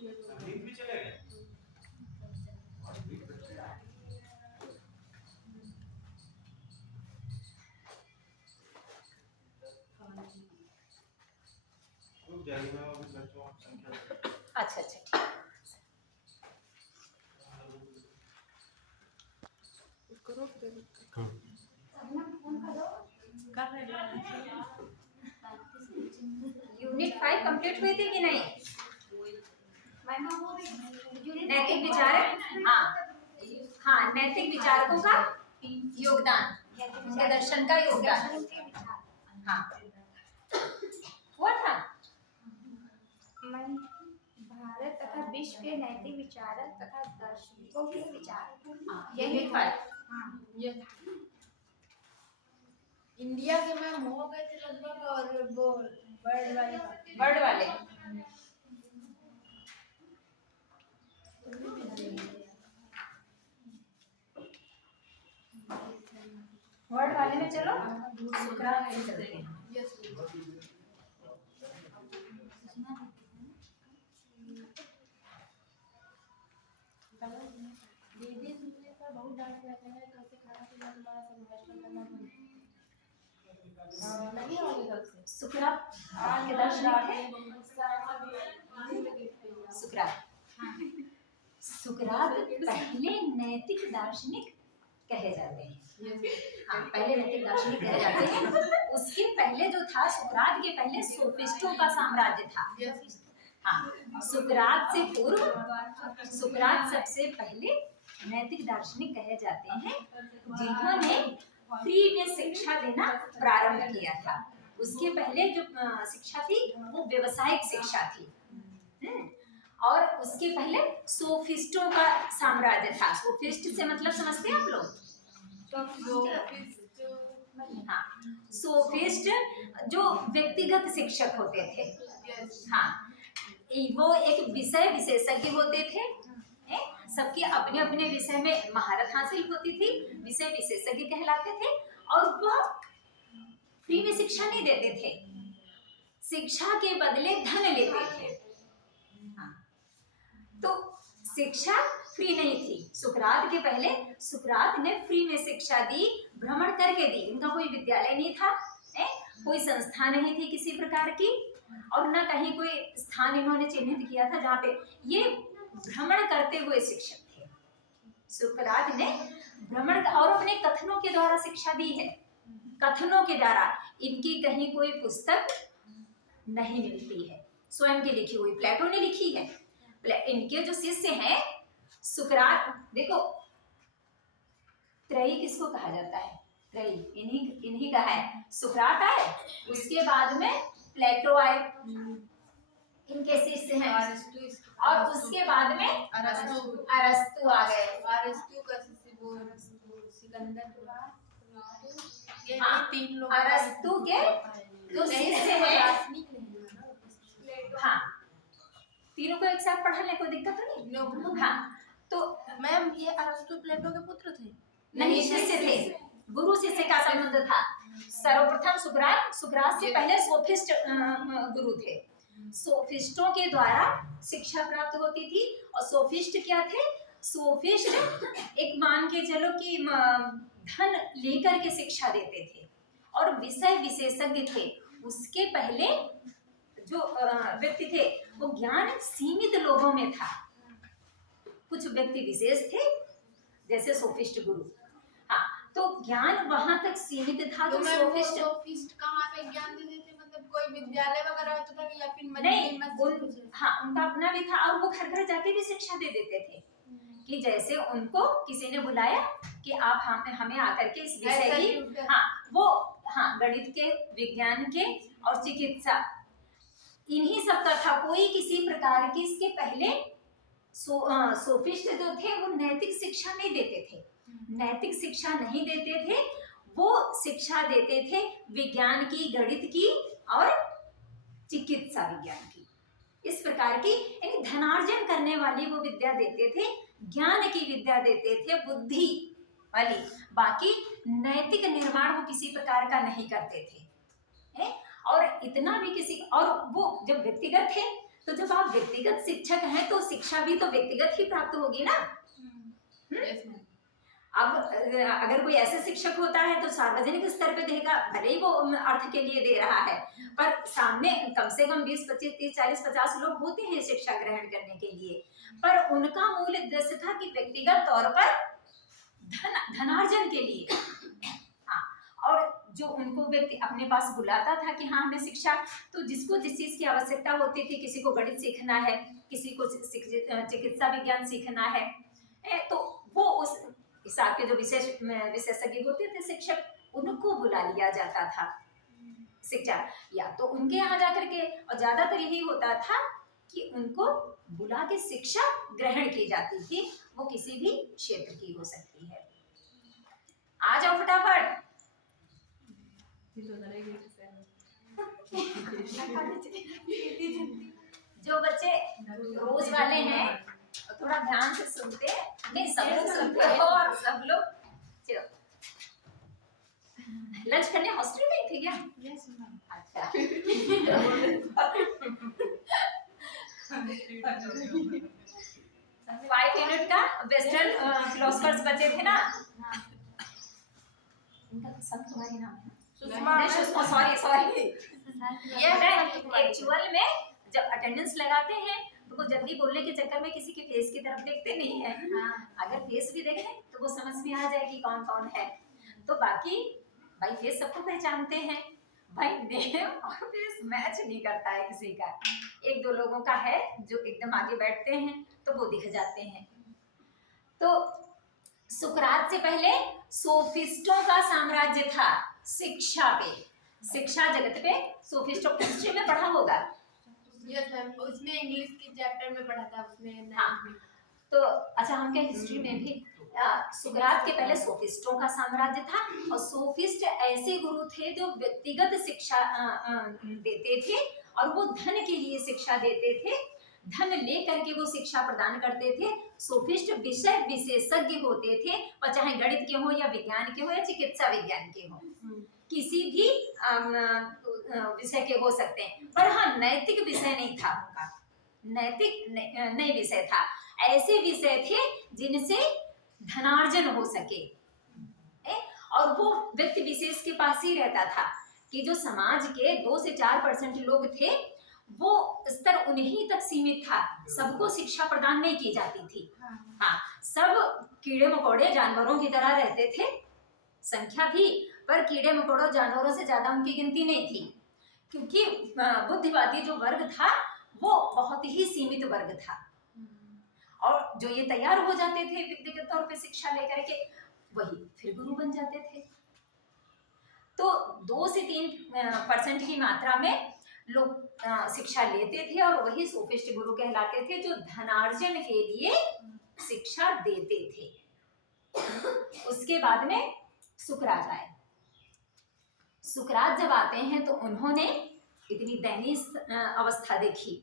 संगीत भी चलेगा। अच्छा अच्छा ठीक यूनिट 5 कंप्लीट हुई थी कि नहीं? नैतिक विचारक, हाँ हाँ, नैतिक विचारकों का योगदान, उनके दर्शन का योगदान, हाँ हुआ था। भारत तथा विश्व के नैतिक विचारक तथा दार्शनिकों के विचार, यही था। ये इंडिया के मैम हो गए थे लगभग, और वो वर्ल्ड वाले वर्ड वाले में चलो सुकरात से चलते हैं। बहुत डांट रहते हैं, कैसे खाना पीना तुम्हारा सब वेस्टर्न करना नहीं होगा। सुकरात के दार्शनिक है। सुकरात, सुकरात पहले नैतिक दार्शनिक कहे जाते हैं। हाँ, पहले नैतिक दार्शनिक कहे जाते हैं। उसके पहले जो था, सुकरात के पहले सोफिस्टों का साम्राज्य था। हाँ, सुकरात से पूर्व सुकरात सबसे पहले नैतिक दार्शनिक कहे जाते हैं, जिन्होंने फ्री में शिक्षा देना प्रारंभ किया था। उसके पहले जो शिक्षा थी वो व्यवसायिक शिक्षा थी, और उसके पहले सोफिस्टों का साम्राज्य था। सोफिस्ट से मतलब समझते हैं आप लोग? हाँ, सोफिस्ट जो व्यक्तिगत शिक्षक होते थे, हाँ, वो एक विषय विशेषज्ञ होते थे। सबके अपने अपने विषय में महारत हासिल होती थी, विषय विशेषज्ञ कहलाते थे, और वह फ्री में शिक्षा नहीं देते थे, शिक्षा के बदले धन लेते थे। हाँ, तो शिक्षा फ्री नहीं थी। सुकरात के पहले सुकरात ने फ्री में शिक्षा दी, भ्रमण करके दी। इनका कोई विद्यालय नहीं था, कोई संस्था नहीं थी किसी प्रकार की, और न कहीं कोई स्थान इन्होंने चिन्हित किया था जहाँ पे ये भ्रमण करते हुए शिक्षक थे। सुकरात ने भ्रमण और अपने कथनों के द्वारा शिक्षा दी है। कथनों के द्वारा, इनकी कहीं कोई पुस्तक नहीं मिलती है स्वयं की लिखी हुई, प्लेटो ने लिखी है। इनके जो शिष्य हैं सुकरात, देखो त्रयी किसको कहा जाता है? त्रयी इन्हीं का है। सुकरात आए, उसके बाद में प्लेटो आए, इनके शिष्य हैं, और उसके बाद में अरस्तु आ गए। अरस्तु का सिकंदर, हाँ, तीन लोग अरस्तु के जो शिष्य हैं, हाँ, तीनों को एक साथ पढ़ने कोई दिक्कत तो नहीं। हाँ, तो मैम ये अरस्तु प्लेटो के पुत्र थे? नहीं, शिष्य थे, गुरु शिष्य का संबंध था। सर्वप्रथम सुकरात से पहले सोफिस्ट गुरु थे। सोफिस्टों के द्वारा शिक्षा प्राप्त होती थी। और सोफिस्ट क्या थे? सोफिस्ट एक मान के चलो कि धन लेकर के शिक्षा देते थे, और विषय विशेषज्ञ थे। उसके पहले जो व्यक्ति थे वो ज्ञान सीमित लोगों में था, कुछ व्यक्ति विशेष थे जैसे सोफिस्ट गुरु। हाँ, तो ज्ञान वहां तक सीमित था। तो सोफिस्ट कहाँ पे ज्ञान देते थे? मतलब कोई विद्यालय वगैरह होता था या फिर नहीं, हाँ, उनका अपना भी था, और वो घर घर जाके भी शिक्षा दे देते थे। कि जैसे उनको किसी ने बुलाया कि आप हमें आकर के इस विषय की, हाँ वो, हाँ, गणित के, विज्ञान के और चिकित्सा, इन्हीं सब का था। कोई किसी प्रकार की इसके पहले सोफिस्ट जो थे वो नैतिक शिक्षा नहीं देते थे। नैतिक शिक्षा नहीं देते थे, वो शिक्षा देते थे विज्ञान की, गणित की और चिकित्सा विज्ञान की। इस प्रकार की यानी धनार्जन करने वाली वो विद्या देते थे, ज्ञान की विद्या देते थे, बुद्धि वाली। बाकी नैतिक निर्माण वो किसी प्रकार का नहीं करते थे। और इतना भी किसी, और वो जब व्यक्तिगत थे तो जब आप व्यक्तिगत शिक्षक हैं तो शिक्षा भी तो व्यक्तिगत ही प्राप्त होगी ना। अब अगर कोई ऐसे शिक्षक होता है तो सार्वजनिक स्तर पे देगा, भले ही वो अर्थ के लिए दे रहा है, पर सामने कम से कम 20, 25, 30, 40, 50 लोग होते हैं शिक्षा ग्रहण करने के लिए, पर उनका मूल उद्देश्य था कि व्यक्तिगत तौर पर धनार्जन के लिए। हाँ, और जो उनको व्यक्ति अपने पास बुलाता था कि हाँ हमें शिक्षा, तो जिसको जिस चीज की आवश्यकता होती थी, किसी को गणित सीखना है, किसी को चिकित्सा विज्ञान सीखना है, तो वो उस हिसाब के जो विशेषज्ञ होते थे शिक्षक, उनको बुला लिया जाता था शिक्षा, या तो उनके यहाँ जाकर के, और ज्यादातर यही होता था कि उनको बुला के शिक्षा ग्रहण की जाती थी, वो किसी भी क्षेत्र की हो सकती है। आ जाओ फटाफट। जो बच्चे रोज वाले हैं थोड़ा ध्यान से सुनते, नहीं सब लोग सुनते हो, और सब लोग चलो लंच करने हॉस्टल में थे क्या? Yes ma'am. अच्छा 5 यूनिट का वेस्टर्न फिलोसफर्स बचे थे ना, इनका तो सब तुम्हारी नाम है सुषमा, सॉरी ये एक्चुअल में जब अटेंडेंस लगाते हैं तो वो जल्दी बोलने के चक्कर में किसी के फेस की तरफ देखते नहीं है। अगर फेस भी देखें तो वो समझ में आ जाए कि कौन कौन है, तो बाकी भाई फेस सबको पहचानते हैं, भाई नेम और फेस मैच नहीं करता है किसी का, एक दो लोगों का है जो एकदम आगे बैठते हैं तो वो दिख जाते हैं। तो सुकरात से पहले सोफिस्टों का साम्राज्य था शिक्षा पे, शिक्षा जगत पे सोफिस्टों, हिस्ट्री में पढ़ा होगा। यस मैम, उसमें इंग्लिश के चैप्टर में पढ़ा था उसमें। हाँ, तो अच्छा हम क्या हिस्ट्री में भी सुकरात के पहले सोफिस्टों का साम्राज्य था, और सोफिस्ट ऐसे गुरु थे जो व्यक्तिगत शिक्षा देते थे, और वो धन के लिए शिक्षा देते थे, धन लेकर के वो शिक्षा प्रदान करते थे। सोफिस्ट विषय विशेषज्ञ होते थे, और चाहे गणित के हो या विज्ञान के हो या चिकित्सा विज्ञान के हो, किसी भी विषय के हो सकते हैं, पर हाँ नैतिक विषय नहीं था उनका, नैतिक नहीं विषय था, ऐसे विषय थे जिनसे धनार्जन हो सके। और वो व्यक्ति विशेष के पास ही रहता था कि जो समाज के 2 से 4% लोग थे, वो स्तर उन्हीं तक सीमित था, सबको शिक्षा प्रदान नहीं की जाती थी। हाँ, सब कीड़े मकोड़े जानवरों की तरह रहते थे, संख्या थी पर कीड़े मकोड़ों जानवरों से ज्यादा उनकी गिनती नहीं थी, क्योंकि बुद्धिवादी जो वर्ग था वो बहुत ही सीमित वर्ग था, और जो ये तैयार हो जाते थे व्यक्तिगत तौर पे शिक्षा लेकर के, वही फिर गुरु बन जाते थे। तो 2 से 3% की मात्रा में लोग शिक्षा लेते थे, और वही सोफिस्ट गुरु कहलाते थे जो धनार्जन के लिए शिक्षा देते थे। उसके बाद में सुकरात आए। सुकरात जब आते हैं तो उन्होंने इतनी दयनीय अवस्था देखी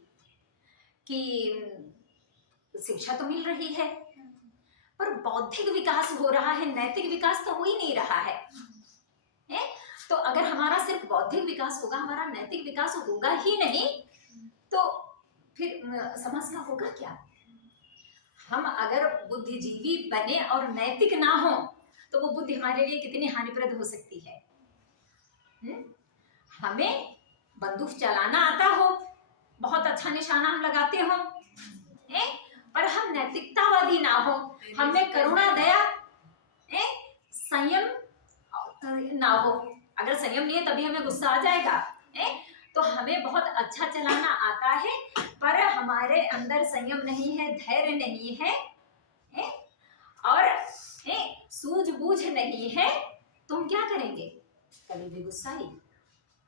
कि शिक्षा तो मिल रही है पर बौद्धिक विकास हो रहा है, नैतिक विकास तो हो ही नहीं रहा है। तो अगर हमारा सिर्फ बौद्धिक विकास होगा, हमारा नैतिक विकास होगा ही नहीं, तो फिर समाज का होगा क्या? हम अगर बुद्धिजीवी बने और नैतिक ना हो तो वो बुद्धि हमारे लिए कितनी हानिप्रद हो सकती है। हमें बंदूक चलाना आता हो, बहुत अच्छा निशाना हम लगाते हो, पर हम नैतिकतावादी ना हो, हमें करुणा दया संयम ना हो। अगर संयम नहीं है तभी हमें गुस्सा आ जाएगा। तो हमें बहुत अच्छा चलाना आता है पर हमारे अंदर संयम नहीं है, धैर्य नहीं है, और सूझबूझ नहीं है, तो हम क्या करेंगे? कभी भी गुस्सा ही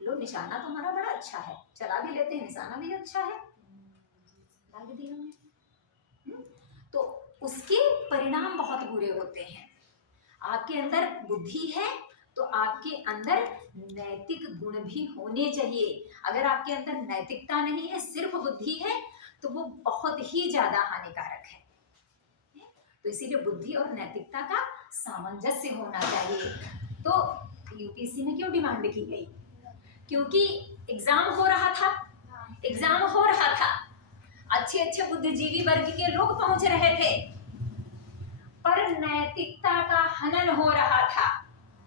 लो, निशाना तो हमारा बड़ा अच्छा है, चला भी लेते हैं, निशाना भी अच्छा है, लगा दिया हमने, तो उसके परिणाम बहुत बुरे होते हैं। आपके अंदर बुद्धि है तो आपके अंदर नैतिक गुण भी होने चाहिए। अगर आपके अंदर नैतिकता नहीं है, सिर्फ बुद्धि है, तो वो बहुत ही ज्यादा हानिकारक है। तो इसीलिए बुद्धि और नैतिकता का सामंजस्य होना चाहिए। तो यूपीएससी में क्यों डिमांड की गई? क्योंकि एग्जाम हो रहा था, अच्छे अच्छे बुद्धिजीवी वर्ग के लोग पहुंच रहे थे, पर नैतिकता का हनन हो रहा था।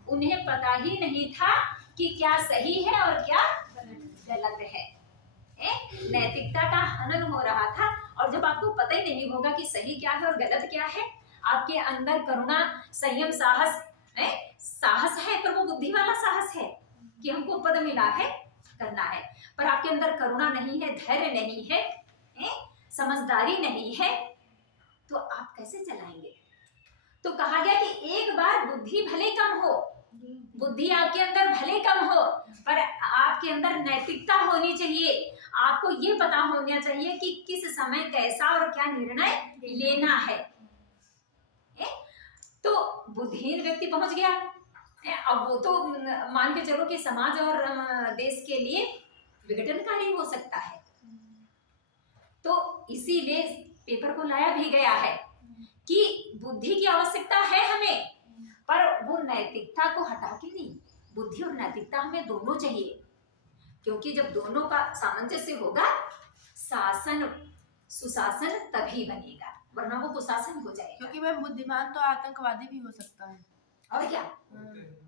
उन्हें पता ही नहीं था कि क्या सही है और क्या गलत है। नैतिकता का हनन हो रहा था। और जब आपको पता ही नहीं होगा कि सही क्या है और गलत क्या है, आपके अंदर करुणा, संयम, साहस है, पर वो बुद्धि वाला साहस है कि हमको पद मिला है, करना है, पर आपके अंदर करुणा नहीं है, धैर्य नहीं है, समझदारी नहीं है, तो आप कैसे चलाएंगे? तो कहा गया कि एक बार बुद्धि भले कम हो, बुद्धि आपके अंदर भले कम हो, पर आपके अंदर नैतिकता होनी चाहिए। आपको ये पता होना चाहिए कि किस समय कैसा और क्या निर्णय लेना है। तो बुद्धिहीन व्यक्ति पहुंच गया, अब वो तो मान के चलो कि समाज और देश के लिए विघटनकारी हो सकता है। तो इसीलिए पेपर को लाया भी गया है कि बुद्धि की आवश्यकता है हमें, पर वो नैतिकता को हटा के नहीं, बुद्धि और नैतिकता हमें दोनों चाहिए, क्योंकि जब दोनों का सामंजस्य होगा, शासन सुशासन तभी बनेगा, वरना वो कुशासन हो जाएगा। क्योंकि मैं बुद्धिमान तो आतंकवादी भी हो सकता है, और क्या,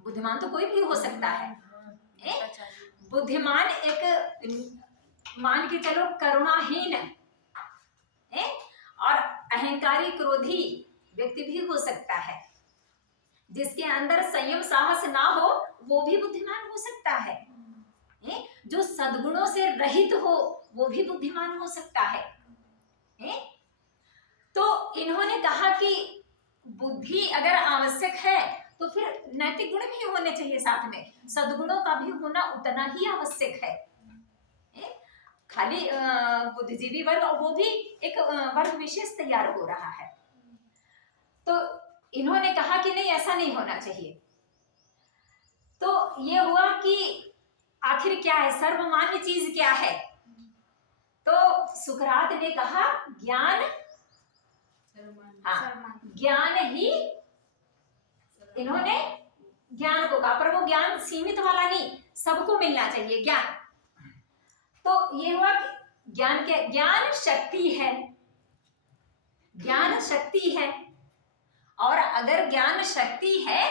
बुद्धिमान तो कोई भी हो सकता है। बुद्धिमान एक मान के चलो करुणाहीन और अहंकारी क्रोधी व्यक्ति भी हो सकता है। जिसके अंदर संयम साहस ना हो वो भी बुद्धिमान हो सकता है। जो सद्गुणों से रहित हो वो भी बुद्धिमान हो सकता है। तो इन्होंने कहा कि बुद्धि अगर आवश्यक है तो फिर नैतिक गुण भी होने चाहिए साथ में, सद्गुणों का भी होना उतना ही आवश्यक है। खाली बुद्धिजीवी वर्ग, वो भी एक वर्ग विशेष तैयार हो रहा है। तो इन्होंने कहा कि नहीं, ऐसा नहीं होना चाहिए। तो ये हुआ कि आखिर क्या है, सर्वमान्य चीज क्या है? तो सुकरात ने कहा ज्ञान, हाँ, ज्ञान ही, इन्होंने ज्ञान को कहा, पर वो ज्ञान सीमित वाला नहीं, सबको मिलना चाहिए ज्ञान। तो ये हुआ कि ज्ञान शक्ति है, ज्ञान शक्ति है, और अगर ज्ञान शक्ति है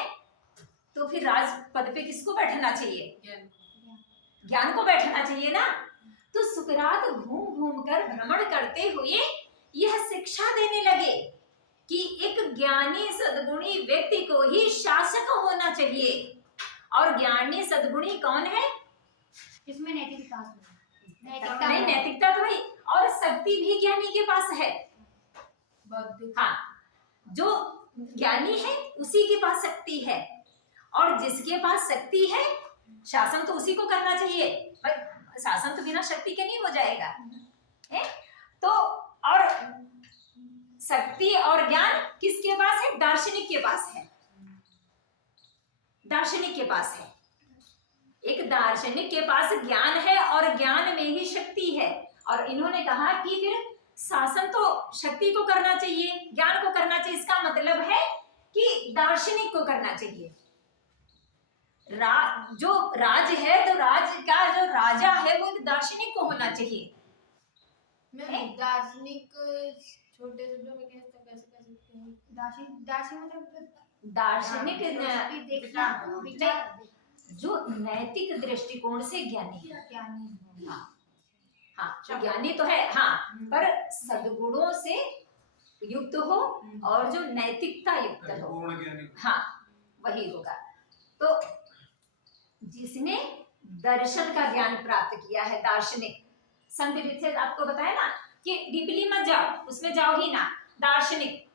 तो फिर राज पद पे किसको बैठना चाहिए? ज्ञान को बैठना चाहिए ना। तो सुकरात घूम घूम कर भ्रमण करते हुए यह शिक्षा देने लगे कि एक ज्ञानी सद्गुणी व्यक्ति को ही शासक होना चाहिए। और ज्ञानी सद्गुणी कौन है? इसमें नैतिकता नहीं, नैतिकता तो है, और शक्ति भी ज्ञानी के पास है। हाँ, जो ज्ञानी है उसी के पास शक्ति है, और जिसके पास शक्ति है शासन तो उसी को करना चाहिए। भाई शासन तो बिना शक्ति के नहीं हो जाएगा है? तो और शक्ति और ज्ञान किसके पास है? दार्शनिक के पास है, दार्शनिक के पास है। एक दार्शनिक के पास ज्ञान है और ज्ञान में ही शक्ति है। और इन्होंने कहा कि फिर शासन तो शक्ति को करना चाहिए, ज्ञान को करना चाहिए। इसका मतलब है कि दार्शनिक को करना चाहिए। जो राज है, तो राज का जो राजा है वो एक दार्शनिक को होना चाहिए। दार्शनिक छोटे शब्दों में कैसे कह सकते हैं? दार्शनिक जो नैतिक दृष्टिकोण से ज्ञानी है। हाँ, जो ज्ञानी तो है, हाँ, पर सद्गुणों से युक्त हो और जो नैतिकता युक्त हो, हाँ, वही होगा। तो जिसने दर्शन का ज्ञान प्राप्त किया है, दार्शनिक, संधि विच्छेद आपको बताया ना कि डीपली मत जाओ, उसमें जाओ ही ना। दार्शनिक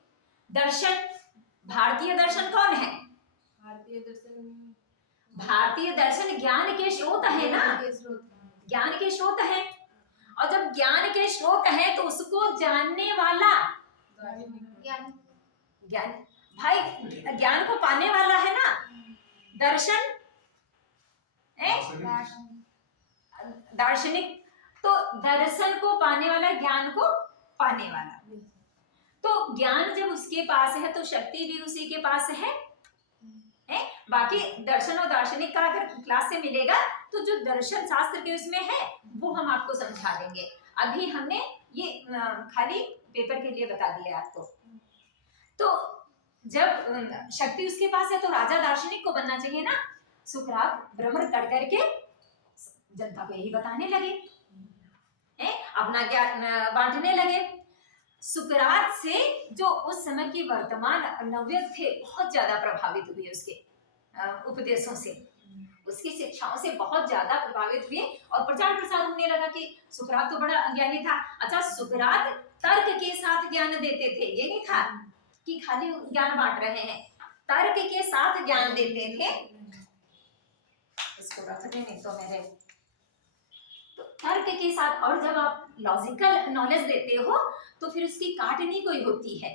दर्शन, भारतीय दर्शन कौन है? भारतीय दर्शन ज्ञान के स्रोत है ना, ज्ञान के स्रोत है। और जब ज्ञान के स्रोत है तो उसको जानने वाला ज्ञान, भाई ज्ञान को पाने वाला है ना दर्शन, दार्शनिक। तो दर्शन को पाने वाला, ज्ञान को पाने वाला। तो ज्ञान जब उसके पास है तो शक्ति भी उसी के पास है। बाकी दर्शन और दार्शनिक का अगर क्लास से मिलेगा तो जो दर्शन शास्त्र के उसमें है वो हम आपको समझा देंगे। अभी हमने ये खाली पेपर के लिए बता दिया आपको। तो जब शक्ति उसके पास है तो राजा दार्शनिक को बनना चाहिए ना। सुकरात भ्रमण कर करके जनता को यही बताने लगे, अपना ज्ञान बांटने लगे। सुकरात से जो उस समय की वर्तमान नवयुवक थे बहुत ज्यादा प्रभावित हुए उसके उपदेशों से, उसकी शिक्षाओं से बहुत ज्यादा प्रभावित हुए और प्रचार प्रसार होने लगा कि सुकरात तो बड़ा ज्ञानी था। अच्छा, सुकरात तर्क के साथ ज्ञान देते थे, ये नहीं था कि खाली ज्ञान बांट रहे हैं, तर्क के साथ ज्ञान देते थे। इसको रख दे नहीं तो मेरे, तो तर्क के साथ। और जब आप लॉजिकल नॉलेज देते हो तो फिर उसकी काटनी कोई होती है,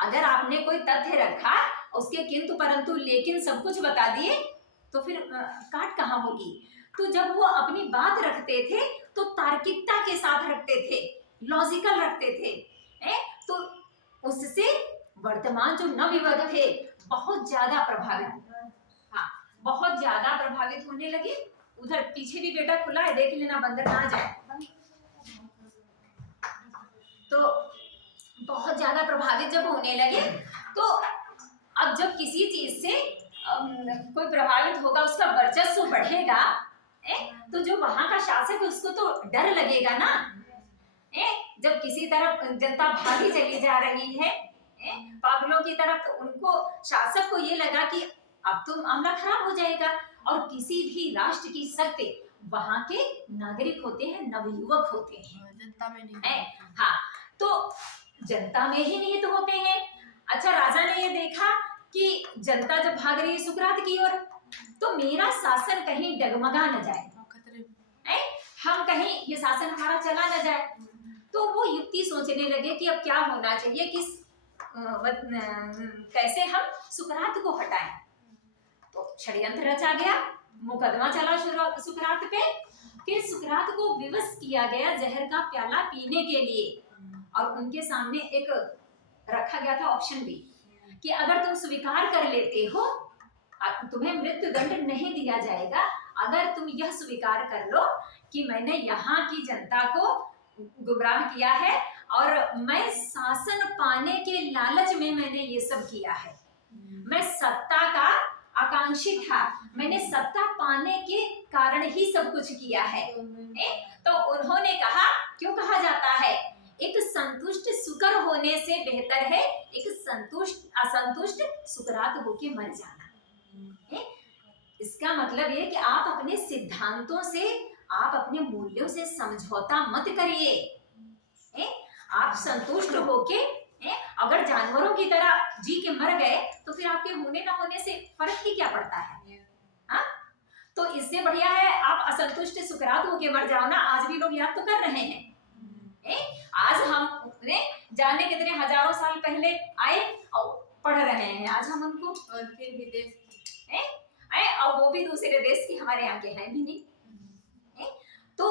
अगर आपने कोई तथ्य रखा उसके किंतु परंतु लेकिन सब कुछ बता दिए तो फिर काट कहाँ होगी। तो जब वो अपनी बात रखते थे तो तार्किकता के साथ रखते थे, लॉजिकल रखते थे, तो उससे वर्तमान जो नवयुवक थे बहुत ज्यादा प्रभावित, हाँ बहुत ज्यादा प्रभावित होने लगे। उधर पीछे भी बेटा खुला है, देख लेना बंदर ना जाए। तो बहुत ज्यादा प्रभावित जब होने लगे तो अब जब किसी चीज से कोई प्रभावित होगा, उसका वर्चस्व बढ़ेगा, तो जो वहां का शासक है उसको तो डर लगेगा ना। जब किसी तरफ जनता भागी चली जा रही है पागलों की तरफ, तो उनको शासक को ये लगा कि अब तो मामला खराब हो जाएगा। और किसी भी राष्ट्र की शक्ति वहां के नागरिक होते हैं, नवयुवक होते हैं, जनता में नहीं। हाँ, तो जनता में ही निहित होते हैं। अच्छा, राजा ने ये देखा कि जनता जब भाग रही है सुकरात की ओर, तो मेरा शासन कहीं डगमगा न जाए, हम कहीं ये शासन हमारा चला न जाए। तो वो युक्ति सोचने लगे कि अब क्या होना चाहिए, किस कैसे हम सुकरात को हटाएं। तो षड्यंत्र रचा गया, मुकदमा चला सुकरात पे। फिर सुकरात को विवश किया गया जहर का प्याला पीने के लिए, और उनके सामने एक रखा गया था ऑप्शन भी कि अगर तुम स्वीकार कर लेते हो तुम्हें मृत्यु दंड नहीं दिया जाएगा, अगर तुम यह स्वीकार कर लो कि मैंने यहाँ की जनता को गुमराह किया है और मैं शासन पाने के लालच में मैंने ये सब किया है, मैं सत्ता का आकांक्षी था, मैंने सत्ता पाने के कारण ही सब कुछ किया है। तो उन्होंने कहा, क्यों कहा जाता है एक संतुष्ट सुकर होने से बेहतर है एक असंतुष्ट सुकरात होके मर जाना। इसका मतलब ये कि आप अपने सिद्धांतों से, आप अपने मूल्यों से समझौता मत करिए। आप संतुष्ट होके अगर जानवरों की तरह जी के मर गए तो फिर आपके होने ना होने से फर्क ही क्या पड़ता है। हाँ, तो इससे बढ़िया है आप असंतुष्ट सुकरात होके मर जाओ ना। आज भी लोग याद तो कर रहे हैं, आज हम जाने कितने हजारों साल पहले आए और पढ़ रहे हैं, आज हम उनको, और फिर विदेश और वो भी दूसरे देश की, हमारे यहाँ के हैं भी नहीं। तो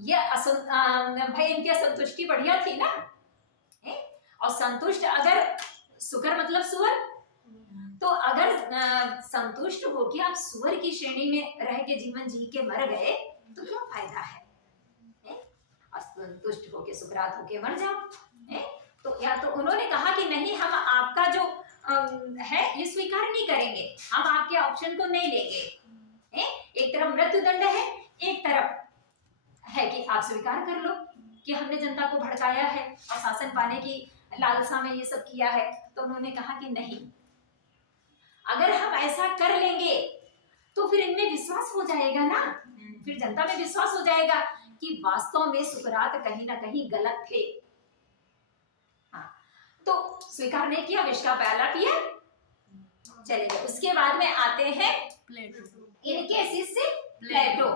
ये भाई इनकी असंतुष्टि बढ़िया थी ना। और संतुष्ट, अगर सुकर मतलब सुअर, तो अगर संतुष्ट होके आप सुअर की श्रेणी में रह के जीवन जी के मर गए तो क्या फायदा है। असंतुष्ट होके सुकरात होके मर जाओ। तो या तो उन्होंने कहा कि नहीं, हम आपका जो है ये स्वीकार नहीं करेंगे, हम आपके ऑप्शन को नहीं लेंगे। एक तरफ मृत्यु दंड है, एक तरफ है कि आप स्वीकार कर लो कि हमने जनता को भड़काया है और शासन पाने की लालसा में ये सब किया है। तो उन्होंने कहा कि नहीं, अगर हम ऐसा कर लेंगे तो फिर इनमें विश्वास हो जाएगा ना, फिर जनता में विश्वास हो जाएगा कि वास्तव में सुकरात कहीं ना कहीं गलत थे। हाँ, तो स्वीकार नहीं किया, विष का प्याला पिया, चले गए। उसके बाद में आते हैं प्लेटो, इनके शिष्य प्लेटो।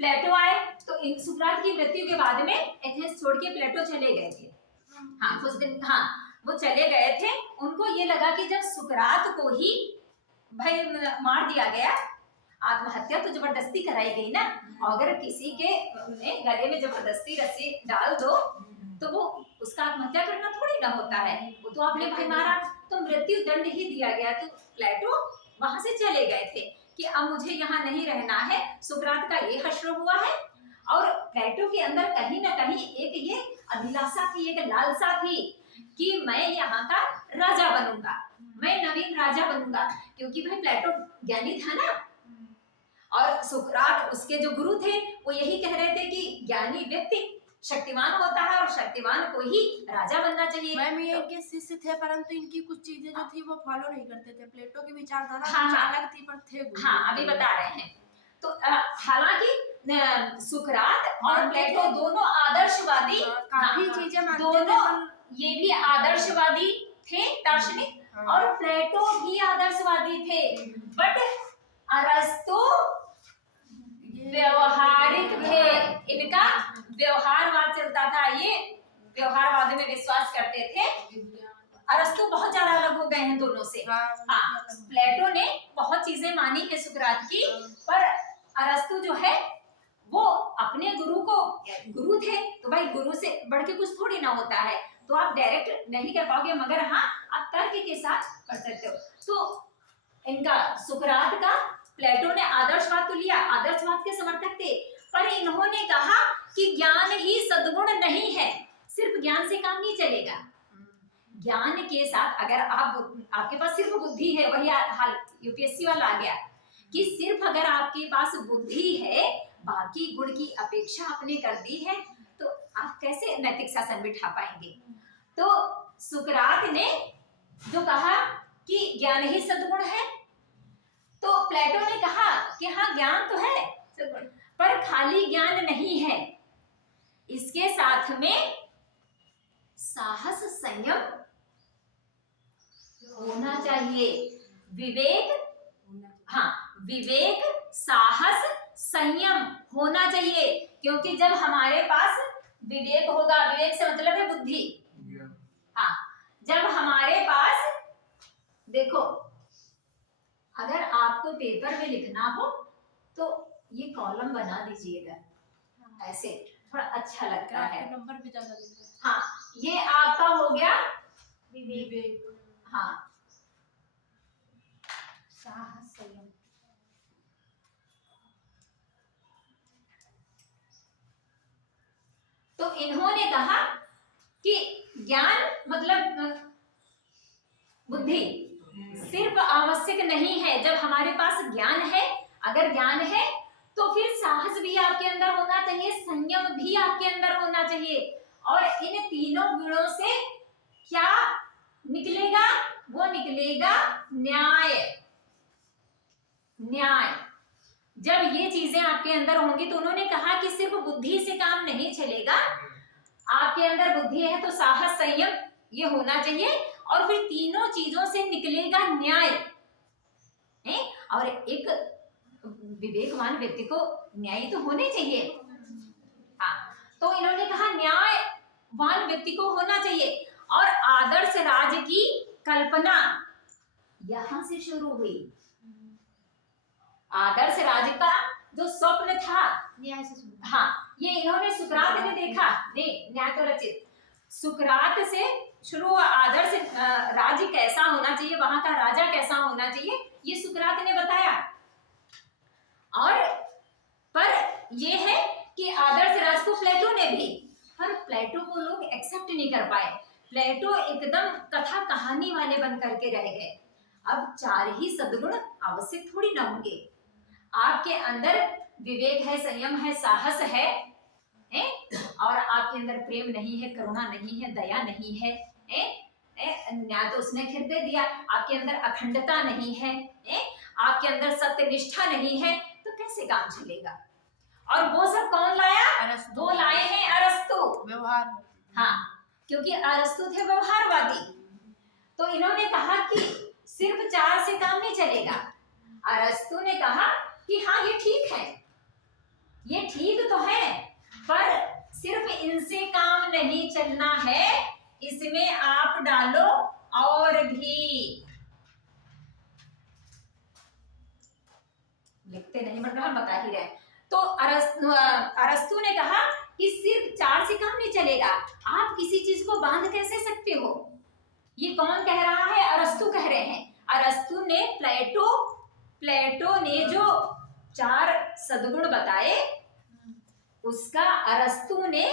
प्लेटो आए तो इन सुकरात की मृत्यु के बाद में एथेंस छोड़ के प्लेटो चले गए थे। हाँ, कुछ दिन, हाँ वो चले गए थे। उनको ये लगा कि जब सुकरात को ही भाई मार दिया गया, आत्महत्या तो जबरदस्ती कराई गई ना, अगर किसी के गले में जबरदस्ती रस्सी डाल दो तो वो उसका आत्महत्या करना थोड़ी ना होता है, वो तो आपने भाई मारा तो मृत्यु दंड ही दिया गया। तो प्लेटो वहां से चले गए थे कि अब मुझे यहाँ नहीं रहना है, सुकरात का ये हश्र हुआ है और प्लेटो के अंदर कहीं ना कहीं एक ये अभिलाषा थी, एक लालसा थी कि मैं यहाँ का राजा बनूंगा, मैं नवीन राजा बनूंगा, क्योंकि भाई प्लेटो ज्ञानी था ना। और सुकरात उसके जो गुरु थे वो यही कह रहे थे कि ज्ञानी व्यक्ति शक्तिमान होता है और शक्तिमान को ही राजा बनना चाहिए। मैम ये इनके शिष्य थे, परंतु इनकी कुछ चीजें जो थी वो फॉलो नहीं करते थे। प्लेटो की विचारधारा हाँ, कुछ हाँ। अलग थी, पर थे गुरु। हाँ, अभी बता रहे हैं। तो हालांकि सुकरात और प्लेटो दोनों आदर्शवादी, काफी चीजें मानते थे, दोनों ये भी आदर्शवादी थे दार्शनिक, और प्लेटो भी आदर्शवादी थे। बट अरस्तु व्यवहारिक थे, इनका व्यवहारवाद चलता था, ये व्यवहारवाद में विश्वास करते थे। अरस्तु बहुत ज्यादा अलग हो गए हैं दोनों से। हाँ, प्लेटो ने बहुत चीजें मानी है सुकरात की, पर अरस्तु जो है वो अपने गुरु थे, तो भाई गुरु से बढ़ के कुछ थोड़ी ना होता है, तो आप डायरेक्ट नहीं कर पाओगे, मगर हाँ आप तर्क के साथ कर सकते हो। तो इनका सुकरात का प्लेटो ने आदर्शवाद तो लिया, आदर्शवाद के समर्थक थे, पर इन्होंने कहा कि ज्ञान ही सद्गुण नहीं है, सिर्फ ज्ञान से काम नहीं चलेगा। ज्ञान के साथ अगर आपके पास सिर्फ बुद्धि है, वही हाल यूपीएससी वाला आ गया कि सिर्फ अगर आपके पास बुद्धि है, बाकी गुण की अपेक्षा आपने कर दी है, तो आप कैसे नैतिक शासन बिठा पाएंगे। तो सुकरात ने जो कहा कि ज्ञान ही सद्गुण है, तो प्लेटो ने कहा कि हाँ ज्ञान तो है पर खाली ज्ञान नहीं है, इसके साथ में साहस संयम होना चाहिए। विवेक साहस संयम होना चाहिए, क्योंकि जब हमारे पास विवेक होगा, विवेक से मतलब है बुद्धि, हाँ, जब हमारे पास देखो अगर आपको पेपर में लिखना हो तो ये कॉलम बना दीजिएगा, ऐसे थोड़ा अच्छा लगता है, नंबर भी ज्यादा देते हैं। हाँ, ये आपका हो गया विवेक, हाँ, साहस संयम। तो इन्होंने कहा कि ज्ञान मतलब बुद्धि सिर्फ आवश्यक नहीं है। जब हमारे पास ज्ञान है, अगर ज्ञान है तो फिर साहस भी आपके अंदर होना चाहिए, संयम भी आपके अंदर होना चाहिए, और इन तीनों गुणों से क्या निकलेगा? वो निकलेगा न्याय। न्याय जब ये चीजें आपके अंदर होंगी, तो उन्होंने कहा कि सिर्फ बुद्धि से काम नहीं चलेगा, आपके अंदर बुद्धि है तो साहस संयम ये होना चाहिए, और फिर तीनों चीजों से निकलेगा न्याय है। और एक विवेकवान व्यक्ति को न्यायी तो होने चाहिए, हाँ, तो इन्होंने कहा न्यायवान व्यक्ति को होना चाहिए। और आदर्श राज की कल्पना यहां से शुरू हुई। आदर्श राज का जो स्वप्न था, न्याय से शुरू। हाँ, ये इन्होंने सुकरात ने देखा, नहीं न्याय तो रचित, सुकरात से शुरू हुआ। आदर्श राज्य कैसा होना चाहिए, वहां का राजा कैसा होना चाहिए, ये सुकरात ने बताया। और पर ये है कि आदर्श राज को प्लेटो ने भी, पर प्लेटो को लोग एक्सेप्ट नहीं कर पाए। प्लेटो एकदम कथा कहानी वाले बन करके रह गए। अब चार ही सद्गुण आवश्यक थोड़ी ना होंगे, आपके अंदर विवेक है, संयम है, साहस है, और आपके अंदर प्रेम नहीं है, करुणा नहीं है, दया नहीं है, न्याय तो उसने हृदय दिया, आपके अंदर अखंडता नहीं है, आपके अंदर सत्यनिष्ठा नहीं है, तो कैसे काम चलेगा। और वो सब कौन लाया? वो लाए हैं अरस्तु, व्यवहार, हाँ, क्योंकि अरस्तु थे व्यवहारवादी। तो इन्होंने कहा कि सिर्फ चार से काम नहीं चलेगा। अरस्तु ने कहा कि हाँ ये ठीक है, ये ठीक तो है, पर सिर्फ इनसे काम नहीं चलना है, इसमें आप डालो और भी। लिखते नहीं मतलब हम बता ही रहे। तो अरस्तु ने कहा कि सिर्फ चार से काम नहीं चलेगा, आप किसी चीज को बांध कैसे सकते हो। ये कौन कह रहा है? अरस्तु कह रहे हैं। अरस्तु ने प्लेटो ने जो चार सद्गुण बताए उसका अरस्तु ने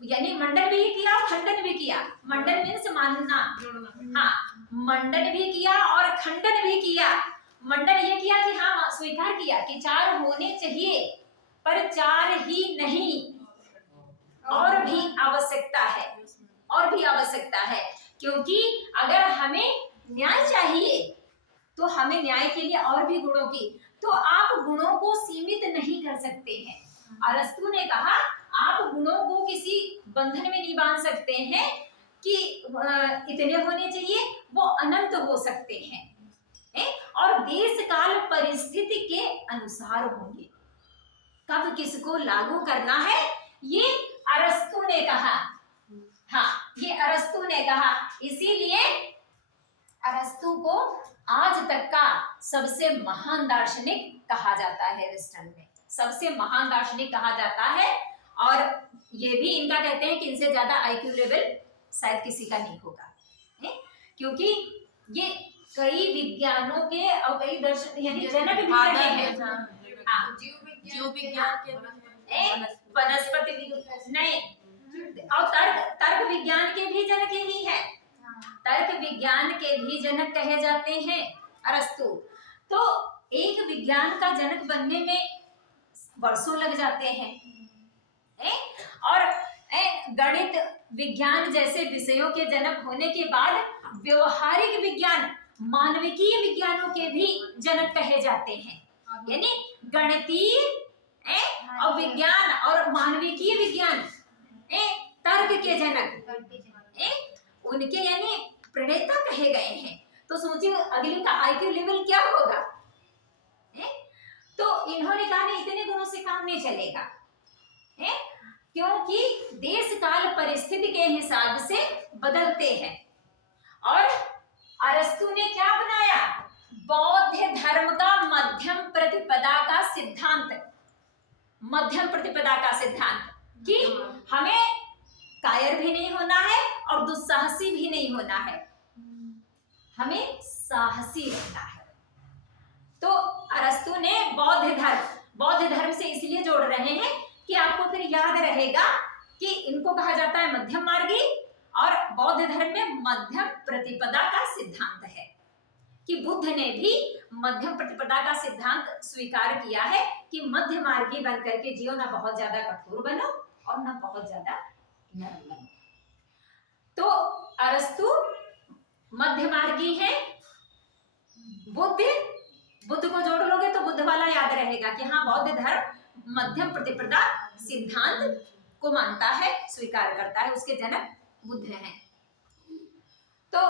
यानी मंडन भी किया और खंडन भी किया। मंडन मीन्स मानना, हाँ, मंडन भी किया और खंडन भी किया। मंडन ये किया कि हाँ स्वीकार किया कि 4 होने चाहिए, पर 4 ही नहीं, और भी आवश्यकता है, और भी आवश्यकता है। क्योंकि अगर हमें न्याय चाहिए तो हमें न्याय के लिए और भी गुणों की, तो आप गुणों को सीमित नहीं कर सकते हैं। अरस्तु ने कहा आप गुणों को किसी बंधन में नहीं बांध सकते हैं कि इतने होने चाहिए, वो अनंत हो सकते हैं, और देश काल परिस्थिति के अनुसार होंगे। कब किसको लागू करना है ये अरस्तु ने कहा, हाँ ये अरस्तु ने कहा। इसीलिए अरस्तु को आज तक का सबसे महान दार्शनिक कहा जाता है, वेस्टर्न में सबसे महान दार्शनिक कहा जाता है। और ये भी इनका कहते हैं कि इनसे ज्यादा आईक्यू लेवल शायद किसी का नहीं होगा, क्योंकि ये कई विज्ञानों के और कई दर्शन यानी जनक भी रहे हैं, जीव विज्ञान के वनस्पति नहीं, और तर्क विज्ञान के भी जनक ही है, तर्क विज्ञान के भी जनक कहे जाते हैं अरस्तु। तो एक विज्ञान का जनक बनने में वर्षों लग जाते हैं, और गणित विज्ञान जैसे विषयों के जनक होने के बाद व्यवहारिक विज्ञान मानविकीय विज्ञानों के भी जनक कहे जाते हैं। यानी गणितीय और विज्ञान और मानविकीय विज्ञान तर्क के जनक उनके यानी प्रणेता कहे गए हैं। तो सोचिए अगले का आईक्यू लेवल क्या होगा। तो इन्होंने कहा नहीं इतने गुणों से काम नहीं चलेगा, क्योंकि देश काल परिस्थिति के हिसाब से बदलते हैं। और अरस्तु ने क्या बनाया, बौद्ध धर्म का मध्यम प्रतिपदा का सिद्धांत, मध्यम प्रतिपदा का सिद्धांत कि हमें कायर भी नहीं होना है और दुस्साहसी भी नहीं होना है, हमें साहसी रहना है। तो अरस्तु ने बौद्ध धर्म से इसलिए जोड़ रहे हैं कि आपको फिर याद रहेगा कि इनको कहा जाता है मध्यम मार्गी, और बौद्ध धर्म में मध्यम प्रतिपदा का सिद्धांत है कि बुद्ध ने भी मध्यम प्रतिपदा का सिद्धांत स्वीकार किया है कि मध्य मार्गी बन करके जियो, ना बहुत ज्यादा कठोर बनो और ना बहुत ज्यादा नरम बनो। तो अरस्तु मध्य मार्गी है, बुद्ध को जोड़ लोगे तो बुद्ध वाला याद रहेगा कि हाँ बौद्ध धर्म मध्यम प्रतिपदा सिद्धांत को मानता है, स्वीकार करता है, उसके जनक बुद्ध हैं। तो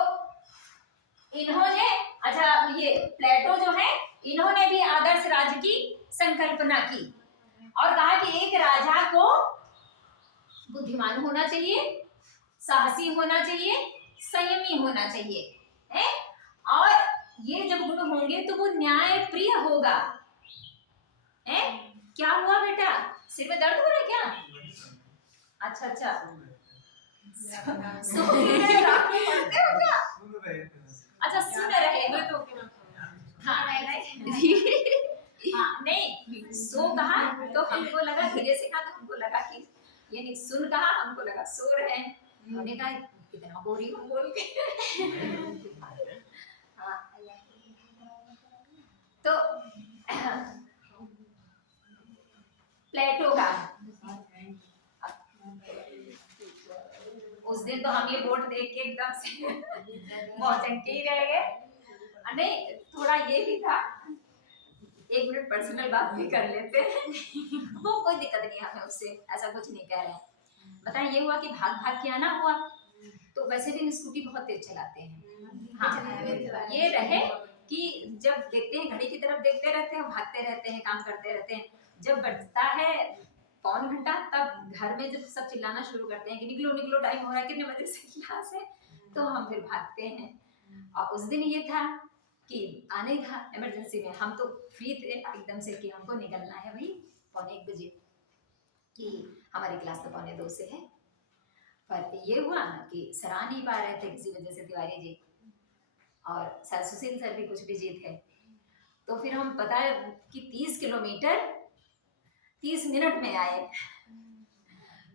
इन्होंने अच्छा ये प्लेटो जो है इन्होंने भी आदर्श राज्य की संकल्पना की और कहा कि एक राजा को बुद्धिमान होना चाहिए, साहसी होना चाहिए, संयमी होना चाहिए, है? और ये जब गुण होंगे तो वो न्याय प्रिय होगा, है? क्या हुआ बेटा, सिर में दर्द हो रहा है क्या? अच्छा अच्छा सो रहे हो क्या? अच्छा सुन रहे हो तो हाँ नहीं सो कहा तो हमको लगा, धीरे से कहा तो हमको लगा कि ये नहीं, सुन कहा हमको लगा सो रहे हैं, उन्होंने कहा कितना बोरी हूँ बोल के। हाँ तो प्लेटो का उस दिन तो हम ये बोर्ड देख के एकदम से बहुत चंके ही रह गए। नहीं थोड़ा ये भी था, 1 मिनट पर्सनल बात भी कर लेते हैं। वो कोई दिक्कत नहीं, हमें उससे ऐसा कुछ नहीं कह रहे हैं। बताएं ये हुआ कि भाग भाग के आना हुआ, तो वैसे भी स्कूटी बहुत तेज चलाते हैं। हाँ ये रहे कि जब देखते हैं घड़ी की तरफ देखते रहते हैं, भागते रहते हैं, काम करते रहते हैं। जब बजता है 1 घंटा तब घर में जब सब चिल्लाना शुरू करते हैं कि निकलो निकलो टाइम हो रहा है, कितने बजे से क्लास है, तो हम फिर भागते हैं। और उस दिन ये था कि आने था इमरजेंसी में, हम तो फ्री थे एकदम से कि हमको निकलना है भाई 1:45 बजे कि हमारी क्लास तो 1:45 से है। पर ये हुआ ना कि सर आ नहीं पा रहे थे किसी वजह से, तिवारी जी और सर सुशील सर भी कुछ बिजी थे। तो फिर हम पता है कि 30 किलोमीटर 30 मिनट में आए।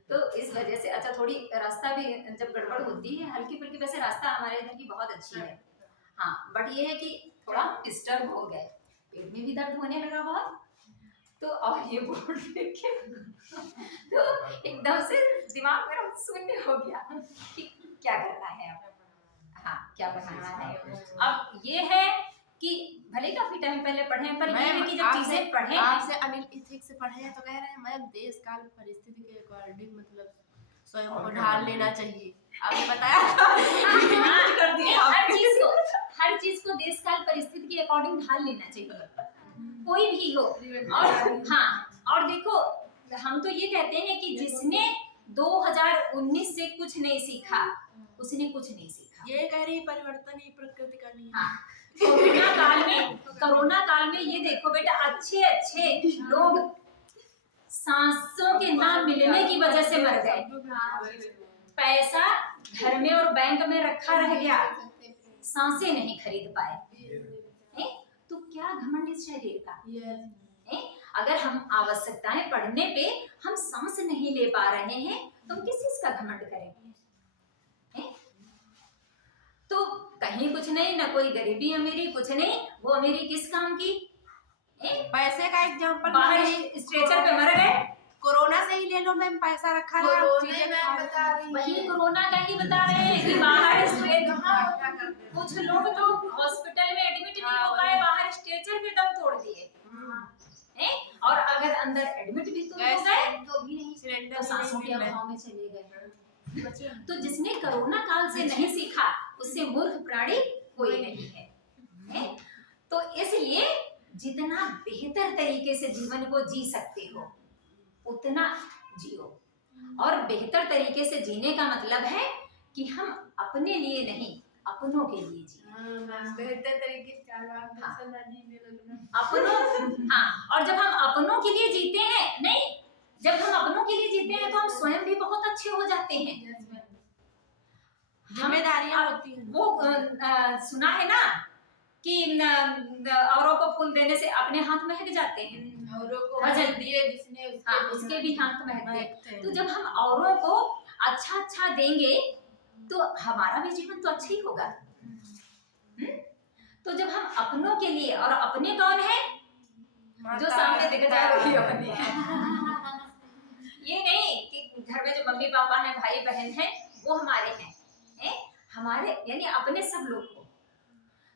तो इस वजह से अच्छा थोड़ी रास्ता भी जब गड़बड़ होती है हल्की फुल्की, वैसे रास्ता हमारे इधर की बहुत अच्छी है हाँ, बट ये है कि थोड़ा डिस्टर्ब हो गए, पेट में भी दर्द होने लगा बहुत, तो और ये बोर्ड देख के तो एकदम से दिमाग मेरा शून्य हो गया कि क्या करना है अब, हाँ क्या बनाना है। अब ये है कि भले काफी टाइम पहले पढ़े पर ये है कि जब चीजें पढ़े आपसे अनिल इथिक्स से पढ़े हैं तो कह रहे हैं मैम देश काल परिस्थिति के अकॉर्डिंग मतलब स्वयं को ढाल लेना चाहिए। आपने बताया कर दिया हर चीज को देश काल परिस्थिति के अकॉर्डिंग ढाल लेना चाहिए, कोई भी हो। और हाँ और देखो हम तो ये कहते हैं कि जिसने 2019 से कुछ नहीं सीखा उसने कुछ नहीं सीखा। ये कह रही परिवर्तन ही प्रकृति का नियम। हाँ कोरोना काल में ये देखो बेटा अच्छे अच्छे लोग सांसों के ना मिलने की वजह से मर गए, पैसा घर में और बैंक में रखा रह गया, सांसें नहीं खरीद पाए। तो क्या घमंड इस शरीर का। अगर हम आवश्यकताएं पढ़ने पे हम सांस नहीं ले पा रहे हैं तो हम किस चीज का घमंड करें। तो कहीं कुछ नहीं, ना कोई गरीबी अमीरी कुछ नहीं, वो अमीरी किस काम की, पैसे का एग्जांपल बाहर स्ट्रेचर पे मर गए। कोरोना से ही ले लो मैम, पैसा रखा रहा वही कोरोना का ही बता रहे हैं कि बाहर कुछ लोग तो हॉस्पिटल में एडमिट नहीं हो पाए, बाहर स्ट्रेचर पे दम तोड़ दिए और अगर अंदर एडमिट भी तो हो गए तो भी नहीं, तो सांसों के अभाव में चले गए। तो जिसने कोरोना काल से नहीं सीखा उससे मूर्ख प्राणी कोई नहीं है। तो इसलिए जितना बेहतर तरीके से जीवन को जी सकते हो उतना जियो, और बेहतर तरीके से जीने का मतलब है कि हम अपने लिए नहीं अपनों के लिए जिए। बेहतर तरीके से अपनों हाँ, और जब हम अपनों के लिए जीते हैं नहीं, जब हम अपनों के लिए जीते हैं तो हम स्वयं भी बहुत अच्छे हो जाते हैं। जिम्मेदारियां होती हैं। वो सुना है ना कि औरों को फूल देने से अपने हाथ महक जाते हैं, औरों को भजन दिए जिसने उसके भी हाथ महकते हैं। तो जब हम औरों को अच्छा अच्छा देंगे तो हमारा भी जीवन तो अच्छा ही होगा। तो जब हम अपनों के लिए, और अपने कौन है जो सामने दिख जा रही है अपने ये नहीं कि घर में जो मम्मी पापा हैं भाई बहन हैं वो हमारे हैं, हमारे यानी अपने सब लोग को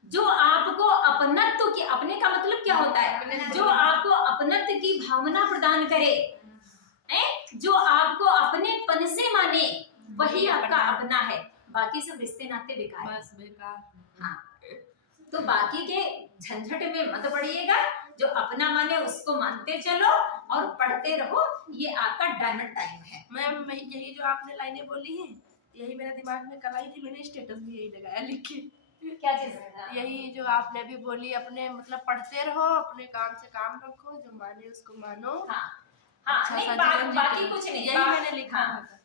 जो आपको अपनत्व की, अपने का मतलब क्या होता है, जो आपको अपनत्व की भावना प्रदान करे, जो आपको अपनेपन से माने वही आपका अपना है। बाकी सब रिश्ते नाते बेकार है, बस बेकार। हाँ तो बाकी के झंझट में मत पड़िएगा, जो अपना माने उसको मानते चलो और पढ़ते रहो, ये आपका डायमंड टाइम है। मैम यही जो आपने लाइनें बोली हैं यही मेरे दिमाग में कल आई थी, मैंने स्टेटस भी यही लगाया लिख के। क्या चीज यही जो आपने भी बोली, अपने मतलब पढ़ते रहो, अपने काम से काम रखो, जो माने उसको मानो। हाँ हाँ अच्छा नहीं, सा जीवन बाकी जीते। कुछ नहीं, यही मैंने लिखा हाँ, था।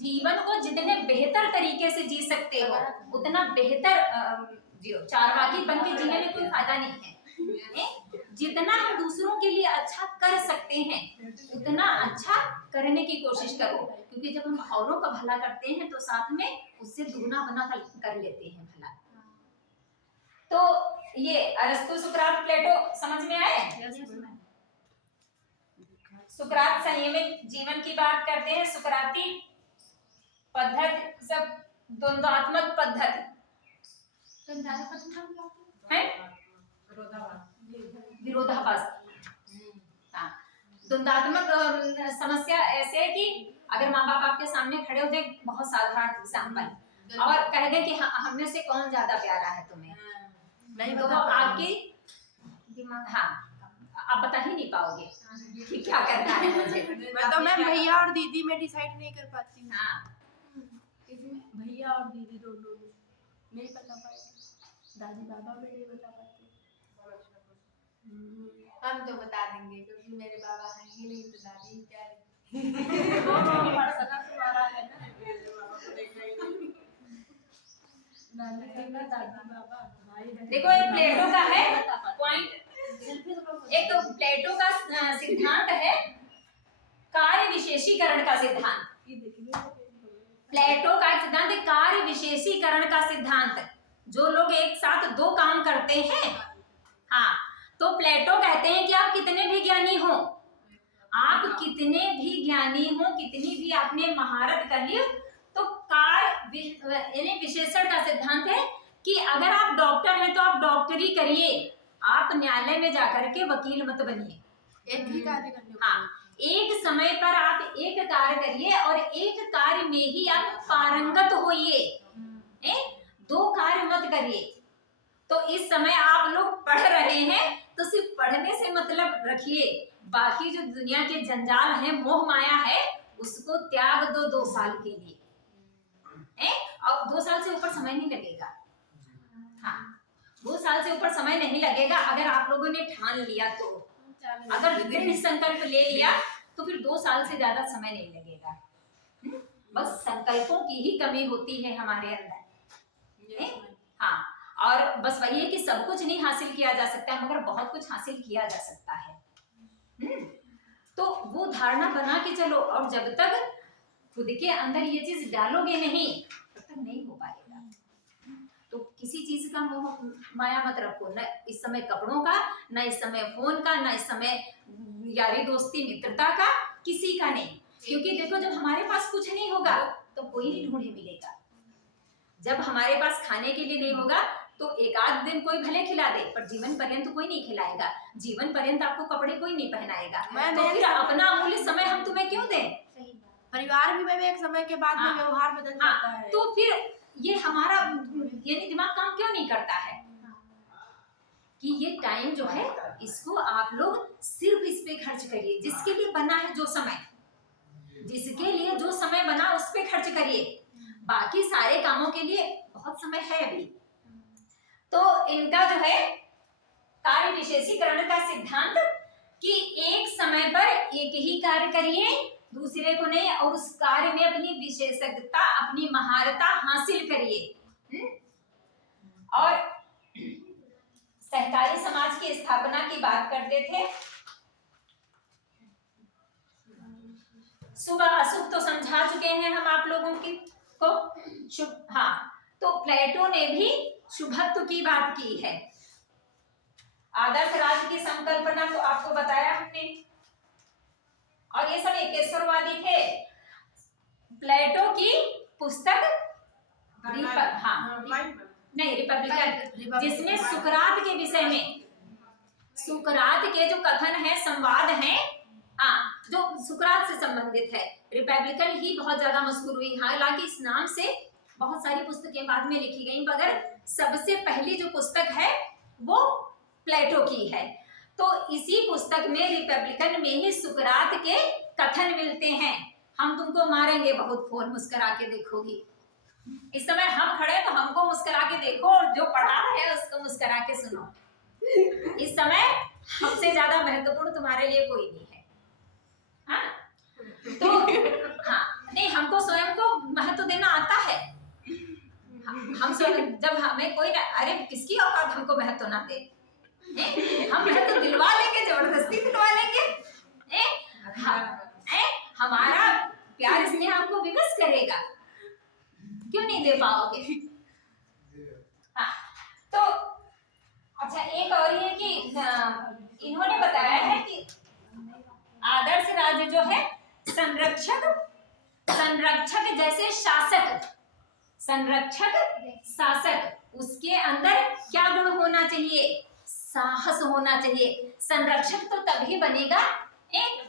जीवन को जितने बेहतर तरीके से जी सकते हो उतना बेहतर जियो। चारवाकीपन के जीने में कोई फायदा नहीं है। जितना हम दूसरों के लिए अच्छा कर सकते हैं उतना अच्छा करने की कोशिश करो, क्योंकि जब हम औरों का भला करते हैं तो साथ में उससे दुगना बना कर लेते हैं भला। तो ये अरस्तु सुकरात प्लेटो समझ में आए। सुकरात संयमित जीवन की बात करते हैं। सुकराती पद्धति सब द्वंद्वात्मक पद्धति है, विरोधाभास। द्वंद्वात्मक समस्या ऐसे है कि अगर माँ बाप आपके सामने खड़े हो जाए, बहुत साधारण एग्जाम्पल, और कह दें कि हम में से कौन ज्यादा प्यारा है तुम्हें, नहीं तो बता आपके दिमाग, हाँ आप बता ही नहीं पाओगे कि क्या करना है मुझे। मैं तो मैम भैया और दीदी में डिसाइड नहीं कर पाती हूँ। हाँ भैया और दीदी दोनों में नहीं बता पाएगी, दादी बाबा में नहीं बता पाती। हम तो बता देंगे क्योंकि मेरे बाबा हैं ही नहीं, तो दादी क्या है। तुम्हारा है ना, दादी बाबा भाई। देखो एक प्लेटो का है पॉइंट, एक तो प्लेटो का सिद्धांत है कार्य विशेषीकरण का सिद्धांत। प्लेटो का एक सिद्धांत है कार्य विशेषीकरण का सिद्धांत। जो लोग एक साथ दो काम करते हैं, हाँ, तो प्लेटो कहते हैं कि आप कितने भी ज्ञानी हो, आप कितने भी ज्ञानी हो, कितनी भी आपने महारत कर ली, तो कार्य विशेषण का सिद्धांत है कि अगर आप डॉक्टर हैं तो आप डॉक्टरी करिए, आप न्यायालय में जाकर के वकील मत बनिए। एक ही कार्य करने को। हाँ, एक समय पर आप एक कार्य करिए और एक कार्य में ही आप पारंगत होइए, दो कार्य मत करिए। तो इस समय आप लोग पढ़ रहे हैं तो सिर्फ पढ़ने से मतलब रखिए, बाकी जो दुनिया के जंजाल है, मोह माया है, उसको त्याग दो 2 साल के लिए, और 2 साल से ऊपर समय नहीं लगेगा। हाँ, 2 साल से ऊपर समय नहीं लगेगा अगर आप लोगों ने ठान लिया तो। अगर दृढ़ संकल्प ले लिया तो फिर 2 साल से ज्यादा समय नहीं लगेगा। बस संकल्पों की ही कमी होती है हमारे अंदर। हाँ, और बस वही है कि सब कुछ नहीं हासिल किया जा सकता मगर बहुत कुछ हासिल किया जा सकता है। तो वो धारणा बना के चलो, और जब तक खुद के अंदर ये चीज डालोगे नहीं तब तक नहीं हो पाएगा। तो किसी चीज का मोह माया मत रखो, न इस समय कपड़ों का, न इस समय फोन का, न इस समय यारी दोस्ती मित्रता का, किसी का नहीं। क्योंकि देखो जब हमारे पास कुछ नहीं होगा तो कोई नहीं ढूंढे मिलेगा। जब हमारे पास खाने के लिए नहीं होगा तो एक आध दिन कोई भले खिला दे, पर जीवन पर्यंत कोई नहीं खिलाएगा, जीवन पर्यंत आपको कपड़े कोई नहीं पहनाएगा। तो फिर अपना अमूल्य समय हम तुम्हें क्यों दें? परिवार भी में एक समय के बाद में व्यवहार बदल जाता है। तो फिर ये हमारा यानी दिमाग काम क्यों नहीं करता है कि ये टाइम जो है इसको आप लोग सिर्फ इस पे खर्च करिए, जिसके लिए बना है जो समय, जिसके लिए जो समय बना उस पे खर्च करिए, बाकी सारे कामों के लिए बहुत समय है अभी। तो इनका जो है कार्य विशेषीकरण का सिद्धांत कि एक समय पर एक ही कार्य करिए, दूसरे को नहीं, और उस कार्य में अपनी विशेषज्ञता, अपनी महारता हासिल करिए। और सहकारी समाज की स्थापना की बात करते थे। शुभ अशुभ तो समझा चुके हैं हम आप लोगों की को। शुभ, हाँ, तो प्लेटो ने भी शुभत्व की बात की है। आदर्श राज्य की संकल्पना तो आपको बताया हमने, और ये सब एकेश्वरवादी थे। प्लेटो की पुस्तक रिपब्लिकन, जिसमें सुकरात के विषय में, सुकरात के जो कथन है, संवाद है, हाँ, जो सुकरात से संबंधित है, रिपब्लिकन ही बहुत ज्यादा मशहूर हुई। हालांकि इस नाम से बहुत सारी पुस्तकें बाद में लिखी गई, मगर सबसे पहली जो पुस्तक है वो प्लेटो की है। तो इसी पुस्तक में, रिपब्लिकन में ही सुकरात के कथन मिलते हैं। हम तुमको मारेंगे बहुत, फोन मुस्कुरा के देखोगी। इस समय हम खड़े तो हमको मुस्कुरा के देखो, और जो पढ़ा रहे हैं उसको मुस्कुरा के सुनो। इस समय हमसे ज्यादा महत्वपूर्ण तुम्हारे लिए कोई नहीं है। हाँ, तो हाँ, नहीं, हमको स्वयं को महत्व देना आता है। हम स्वयं, जब हमें कोई, अरे किसकी औकात हमको महत्व ना दे, हम महत्व दिलवा लेंगे, जबरदस्ती दिलवा लेंगे। हमारा प्यार स्नेह आपको विवश करेगा, क्यों नहीं दे पाओगे? हाँ, तो अच्छा, एक और ये कि इन्होंने बताया है कि आदर्श राज्य जो है संरक्षक जैसे शासक, संरक्षक शासक, उसके अंदर क्या गुण होना चाहिए? साहस होना चाहिए। संरक्षक तो तभी बनेगा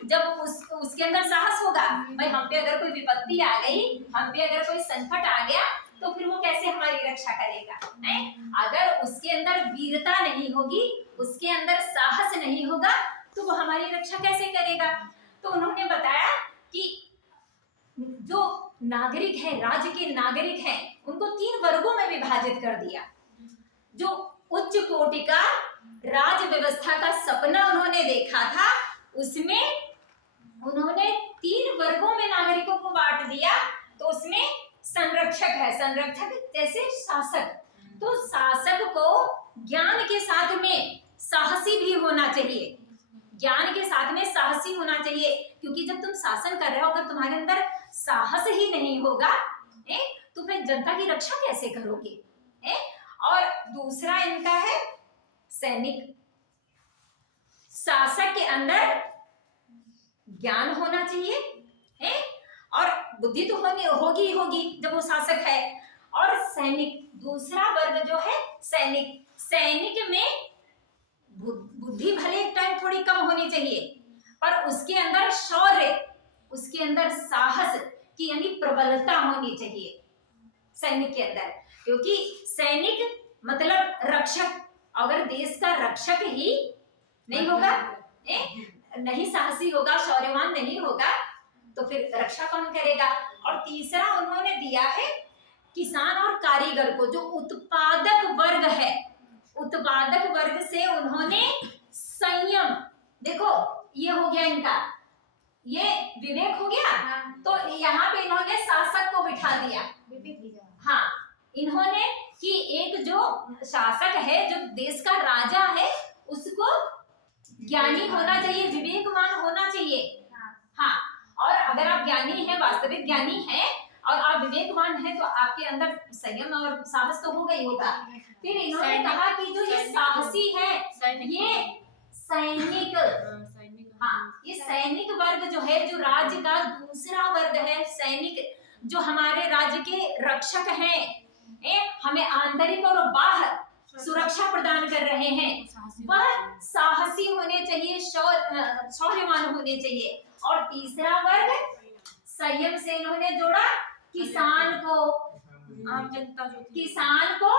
जब उसके अंदर साहस होगा। भाई, हम पे अगर कोई विपत्ति आ गई, हम पे अगर कोई संकट आ गया, तो फिर वो कैसे हमारी रक्षा करेगा? अगर उसके अंदर वीरता नहीं होगी, उसके अंदर साहस नहीं होगा, तो वो हमारी रक्षा कैसे करेगा? तो उन्होंने बताया कि जो नागरिक है, राज्य के नागरिक हैं, उनको 3 वर्गों में विभाजित कर दिया। जो उच्च कोटि का राज व्यवस्था का सपना उन्होंने देखा था, उसमें उन्होंने 3 वर्गों में नागरिकों को बांट दिया। तो उसमें संरक्षक है, संरक्षक जैसे शासक। तो शासक को ज्ञान के साथ में साहसी भी होना चाहिए, ज्ञान के साथ में साहसी होना चाहिए। क्योंकि जब तुम शासन कर रहे हो, अगर तुम्हारे अंदर साहस ही नहीं होगा तो फिर जनता की रक्षा कैसे करोगे? और दूसरा इनका है सैनिक। शासक के अंदर ज्ञान होना चाहिए और बुद्धि तो होगी ही होगी जब वो शासक है। और सैनिक, दूसरा वर्ग जो है सैनिक, सैनिक में बुद्धि भले एक टाइम थोड़ी कम होनी चाहिए, पर उसके अंदर शौर्य, उसके अंदर साहस की यानी प्रबलता होनी चाहिए सैनिक के अंदर। क्योंकि सैनिक मतलब रक्षक, अगर देश का रक्षक ही नहीं होगा, नहीं साहसी होगा, शौर्यवान नहीं होगा, तो फिर रक्षा कौन करेगा? और तीसरा उन्होंने दिया है किसान और कारीगर को, जो उत्पादक वर्ग है, उत्पादक वर्ग से उन्होंने संयम, देखो ये हो गया इनका, ये विवेक हो गया। तो यहाँ पे इन्होंने शासक को बिठा दिया। हाँ, इन्होंने कि एक जो शासक है, जो देश का राजा है, उसको ज्ञानी होना चाहिए, विवेकवान होना चाहिए। हाँ, और अगर आप ज्ञानी हैं, वास्तविक ज्ञानी हैं और आप विवेकवान हैं, तो आपके अंदर संयम और साहस तो होगा ही होगा। फिर इन्होंने कहा कि जो ये साहसी है, ये सैनिक, हाँ, ये सैनिक वर्ग जो है, जो राज्य का दूसरा वर्ग है, सैनिक जो हमारे राज्य के रक्षक हैं, हमें आंतरिक और बाहर सुरक्षा प्रदान कर रहे हैं, वह साहसी होने चाहिए, शौर्यवान होने चाहिए। और तीसरा वर्ग संयम से इन्होंने जोड़ा किसान को, आम जनता, जो किसान को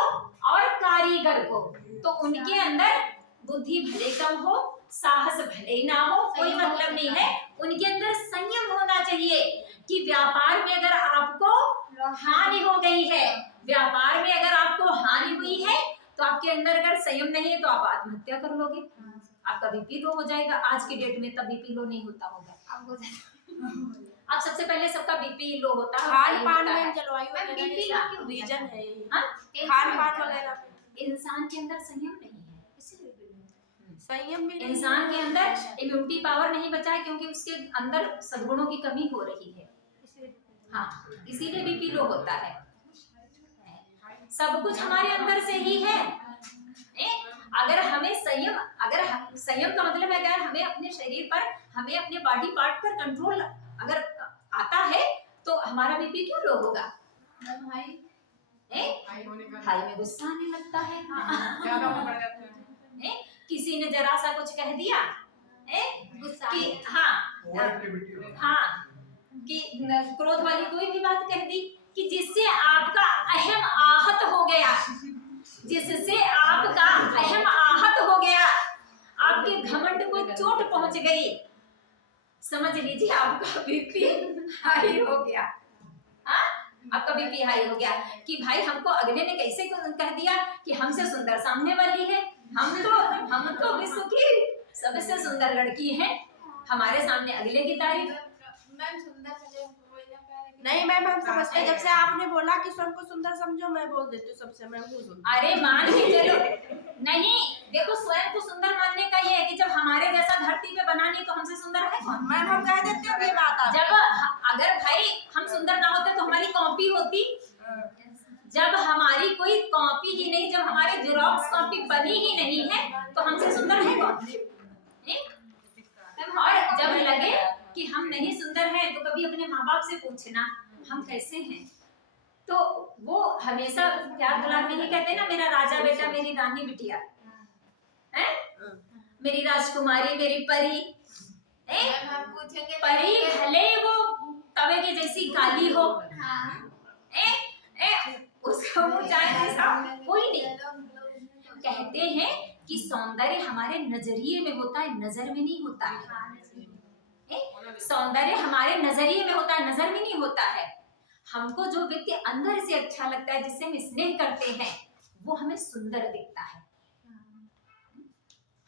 और कारीगर को। तो उनके अंदर बुद्धि भले कम हो, साहस भले ना हो, कोई मतलब नहीं है, उनके अंदर संयम होना चाहिए कि व्यापार में अगर आपको हानि हो गई है, व्यापार में अगर आपको हानि हुई है, तो आपके अंदर अगर संयम नहीं है तो आप आत्महत्या कर लोगे, आपका बीपी लो हो जाएगा। आज की डेट में तब बीपी लो नहीं होता होगा, अब सबसे पहले सबका बीपी लो होता है। खान पान में, जलवायु रीजन है, खान पान वगैरह, इंसान के अंदर संयम नहीं है, संयम भी इंसान के अंदर इम्यूनिटी पावर नहीं बचा है, क्योंकि उसके अंदर सद्गुणों की कमी हो रही है। हाँ, इसीलिए बीपी लो होता है। सब कुछ हमारे अंदर से ही है। अगर हमें संयम, अगर संयम का मतलब है अगर हमें अपने शरीर पर, हमें अपने बॉडी पार्ट पर कंट्रोल अगर आता है, तो हमारा बीपी क्यों लो होगा? हाई में गुस्सा आने लगता है, किसी ने जरा सा कुछ कह दिया, कि हाँ, कि क्रोध वाली कोई भी बात कह दी कि जिससे आपका अहम आहत हो गया, जिससे आपका अहम आहत हो गया, आपके घमंड को चोट पहुंच गई, समझ लीजिए आपका बीपी हाई हो गया। हाँ, आपका बीपी हाई हो गया कि भाई हमको अगले ने कैसे कह दिया कि हमसे सुंदर सामने वाली है, हम तो विश्व की सबसे सुंदर लड़की हैं, हमारे सामने अगले की तारीफ। नहीं मैम, हम समझते, जब से आपने बोला कि स्वयं को सुंदर समझो, मैं बोल देती हूँ सबसे, मैं खुद हूँ। अरे मान के चलो, नहीं देखो, स्वयं को सुंदर मानने का ये है कि जब हमारे जैसा धरती पे बना नहीं तो हमसे सुंदर है कौन? मैम हम कह देते हैं ये बात आप। जब अगर भाई हम सुंदर ना होते तो हमारी कॉपी होती, जब हमारी कोई कॉपी ही नहीं, जब हमारी जेरॉक्स कॉपी बनी ही नहीं है, तो हमसे सुंदर है कौन? और जब लगे कि हम नहीं सुंदर हैं, तो कभी अपने माँ बाप से पूछना हम कैसे हैं, तो वो हमेशा प्यार दुलार में ही कहते ना, मेरा राजा बेटा, मेरी रानी बिटिया, है मेरी राजकुमारी, मेरी परी। परी भले वो तवे की जैसी काली हो, उसका मुंह चाहे जैसा, कोई नहीं। कहते हैं कि सौंदर्य हमारे नजरिए में होता है, नजर में नहीं होता है। सौंदर्य हमारे नजरिए में होता है, नजर में नहीं होता है। हमको जो व्यक्ति अंदर से अच्छा लगता है, जिससे हम स्नेह करते हैं, वो हमें सुंदर दिखता है।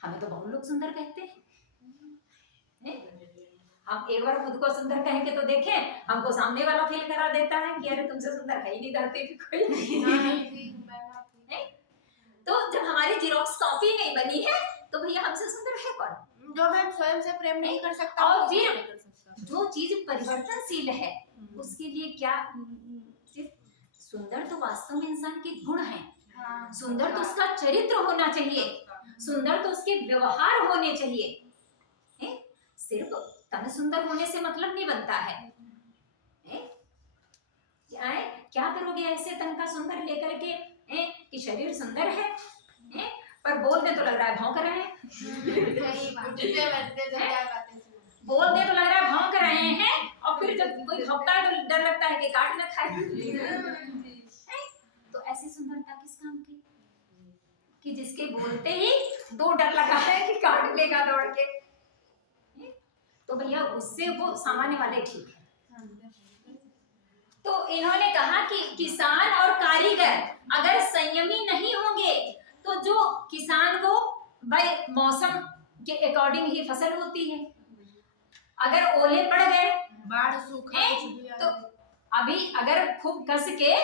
हमें तो बहुत लोग सुंदर कहते हैं, हम एक बार खुद को सुंदर कह के तो देखें, हमको सामने वाला फील करा देता है कि अरे तुमसे सुंदर है ही नहीं धरती पे कोई। तो जब हमारी जेरॉक्स कॉपी नहीं बनी है, तो भैया हमसे सुंदर है कौन? जो मैम स्वयं से प्रेम नहीं कर सकता, और फिर जो चीज परिवर्तनशील है उसके लिए क्या, सिर्फ सुंदर तो वास्तव में इंसान के गुण हैं, सुंदर तो उसका चरित्र होना चाहिए, सुंदर तो उसके व्यवहार होने चाहिए। सिर्फ तन सुंदर होने से मतलब नहीं बनता है। क्या करोगे ऐसे तन का सुंदर लेकर के कि शरीर सुंदर है, पर बोल दे तो लग रहा है भौंक रहे हैं, बोल दे तो लग रहा है भौंक रहे हैं, और फिर जब कोई भौंकता है तो डर लगता है कि काट न खाए। तो ऐसी सुंदरता किस काम की कि जिसके बोलते ही दो डर लगा है कि काट लेगा दौड़ के। तो भैया उससे वो सामान्य वाले ठीक है। तो इन्होंने कहा कि किसान और कारीगर अगर संयमी नहीं होंगे तो जो किसान को भाई मौसम के अकॉर्डिंग ही फसल होती है, अगर ओले पड़ गए, बाढ़ सूखा तो अभी अगर खूब कस के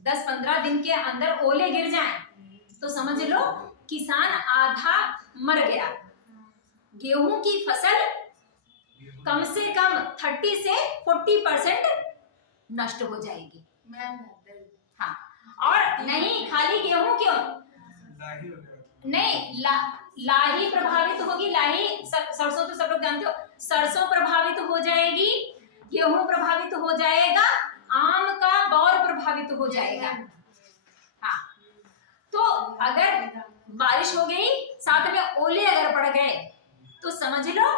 10-15 दिन के अंदर ओले गिर जाएं तो समझ लो किसान आधा मर गया। गेहूं की फसल कम से कम 30 से 40% नष्ट हो जाएगी। हाँ, और नहीं खाली गेहूं क्यों नहीं, लाही प्रभावित होगी, लाही सरसों तो सब लोग जानते हो, सरसों प्रभावित हो जाएगी, गेहूं प्रभावित हो जाएगा, आम का बौर प्रभावित हो जाएगा। हाँ, तो अगर बारिश हो गई साथ में ओले अगर पड़ गए तो समझ लो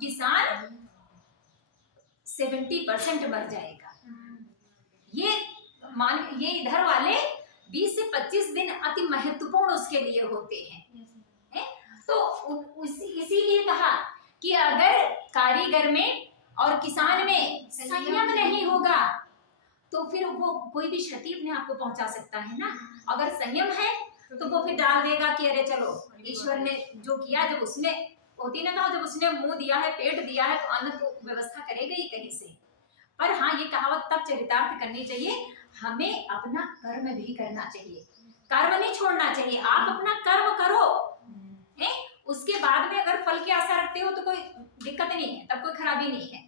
किसान 70% मर जाएगा। ये इधर वाले 20 से 25 दिन अति महत्वपूर्ण उसके लिए होते हैं। तो इसीलिए कहा कि अगर कारीगर में और किसान में संयम नहीं होगा तो फिर वो कोई भी क्षति अपने आप को पहुंचा सकता है ना। अगर संयम है तो वो फिर डाल देगा कि अरे चलो ईश्वर ने जो किया, जब उसने होती ना कहा जब उसने मुंह दिया है, पेट दिया है, तो अन्न तो व्यवस्था करेगा ही कहीं से। पर हाँ, ये कहावत तब चरितार्थ करनी चाहिए, हमें अपना कर्म भी करना चाहिए, कर्म नहीं छोड़ना चाहिए। आप अपना कर्म करो, उसके बाद में अगर फल की आशा रखते हो तो कोई दिक्कत नहीं है, तब कोई खराबी नहीं है,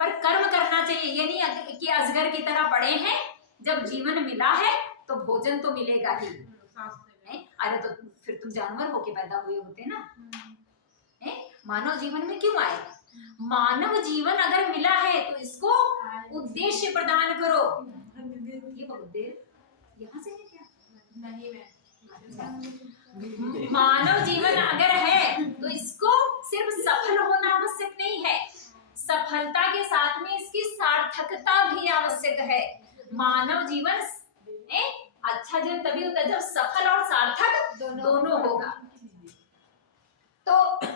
पर कर्म करना चाहिए। ये नहीं कि अजगर की तरह पड़े हैं, जब जीवन मिला है तो भोजन तो मिलेगा ही। अरे तो फिर तुम जानवर होके पैदा हुए होते ना, मानव जीवन में क्यों आए? मानव जीवन अगर मिला है तो इसको उद्देश्य प्रदान करो। ये उद्देश्य यहाँ से है क्या? नहीं, मानव जीवन अगर है तो इसको सिर्फ सफल होना आवश्यक नहीं है, सफलता के साथ में इसकी सार्थकता भी आवश्यक है। मानव जीवन अच्छा जीवन तभी होता है जब सफल और सार्थक दोनों होगा। तो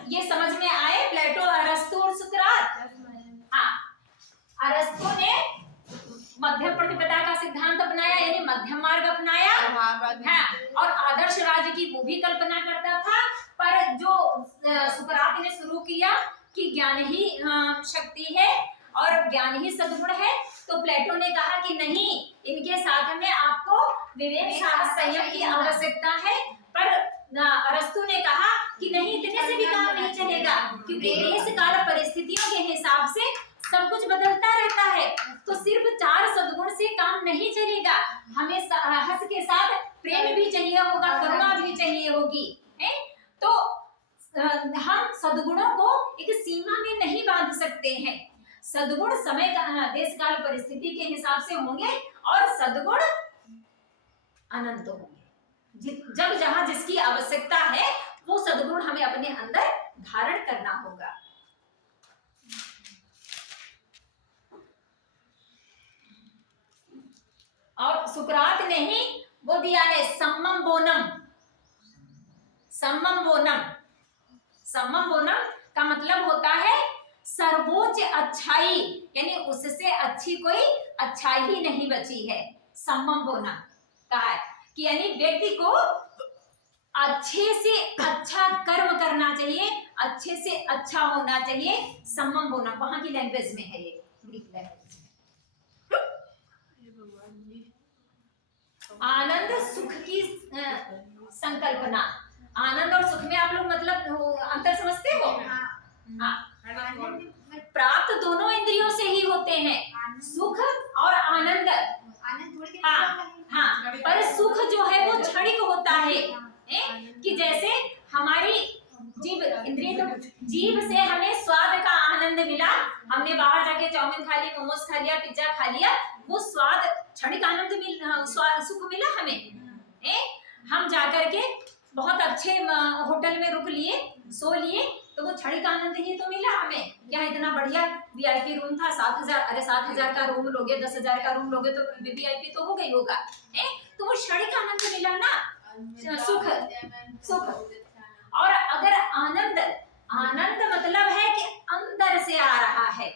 ये समझ में आए प्लेटो, अरस्तु और सुकरात। हाँ, अरस्तु ने मध्यम प्रतिपदा का सिद्धांत अपनाया, यानी मध्यम मार्ग अपनाया। हाँ, और आदर्श राज्य की वो भी कल्पना करता था, पर जो सुकरात ने शुरू किया कि ज्ञान ही शक्ति है और ज्ञान ही सद्गुण है, तो प्लेटो ने कहा कि नहीं, इनके साथ में आपको विवेक, साहस, संयम की आवश्यकता है। पर अरस्तु ने कहा कि नहीं, इतने से भी काम नहीं चलेगा, क्योंकि देश काल परिस्थितियों के हिसाब से सब कुछ बदलता रहता है। तो सिर्फ 4 सद्गुण से काम नहीं चलेगा, हमें साहस के साथ प्रेम भी चाहिए होगा, करुणा भी चाहिए होगी। तो हम सद्गुणों को एक सीमा में नहीं बांध सकते हैं। सद्गुण समय का, देश काल परिस्थिति के हिसाब से होंगे और सद्गुण अनंत होंगे। जब जहां जिसकी आवश्यकता है वो सद्गुण हमें अपने अंदर धारण करना होगा। और सुकरात ने ही वो दिया है सम्मम बोनम। सम्मम बोनम, सम्मम बोनम का मतलब होता है सर्वोच्च अच्छाई, यानी उससे अच्छी कोई अच्छाई ही नहीं बची है। सम्मम बोनम कहा है कि यानी व्यक्ति को अच्छे से अच्छा कर्म करना चाहिए, अच्छे से अच्छा होना चाहिए। सम्मम बोनम वहां की लैंग्वेज में है, ये ग्रीक लैंग्वेज में। आनंद सुख की संकल्पना, आनंद और सुख में आप लोग मतलब अंतर समझते हो? हाँ, प्राप्त दोनों इंद्रिय तो जीभ से हमें स्वाद का आनंद मिला, हमने बाहर जाके चाउमीन खा ली, मोमोज खा लिया, पिज्जा खा लिया, वो स्वाद क्षणिक आनंद सुख मिला हमें। हम जाकर के बहुत अच्छे होटल में रुक लिए, सो लिए, तो वो क्षणिक आनंद ही तो मिला हमें। क्या इतना बढ़िया वीआईपी रूम था, 7,000, अरे 7,000 का रूम लोगे, 10,000 का रूम लोगे तो वीआईपी तो हो गई होगा, तो वो क्षणिक आनंद मिला ना, सुख। और अगर आनंद मतलब है कि अंदर से आ रहा है,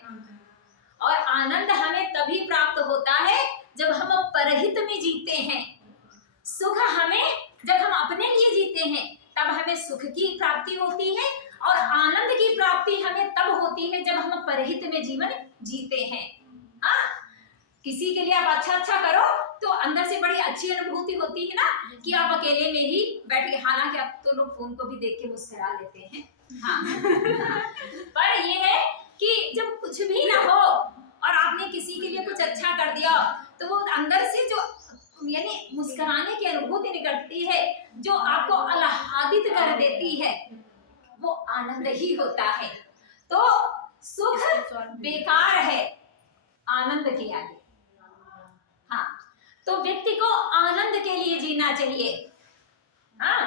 और आनंद हमें तभी प्राप्त होता है जब हम परहित में जीते हैं। सुख हमें जब हम अपने लिए जीते हैं तब हमें सुख की प्राप्ति होती है, और आनंद की प्राप्ति हमें तब होती है जब हम परहित में जीवन जीते हैं। हाँ, किसी के लिए आप अच्छा करो तो अंदर से बड़ी अच्छी अनुभूति होती है ना, कि आप अकेले में ही बैठ के, हालांकि आप तो लोग फोन को भी देख के मुस्कुरा लेते हैं, हाँ पर ये है कि जब कुछ भी ना हो और आपने किसी के लिए कुछ अच्छा कर दिया, तो वो अंदर से जो यानी मुस्कुराने की अनुभूति निकलती है, जो आपको आह्लादित कर देती है, वो आनंद ही होता है। तो सुख बेकार है आनंद के आगे। हाँ, तो व्यक्ति को आनंद के लिए जीना चाहिए। हाँ,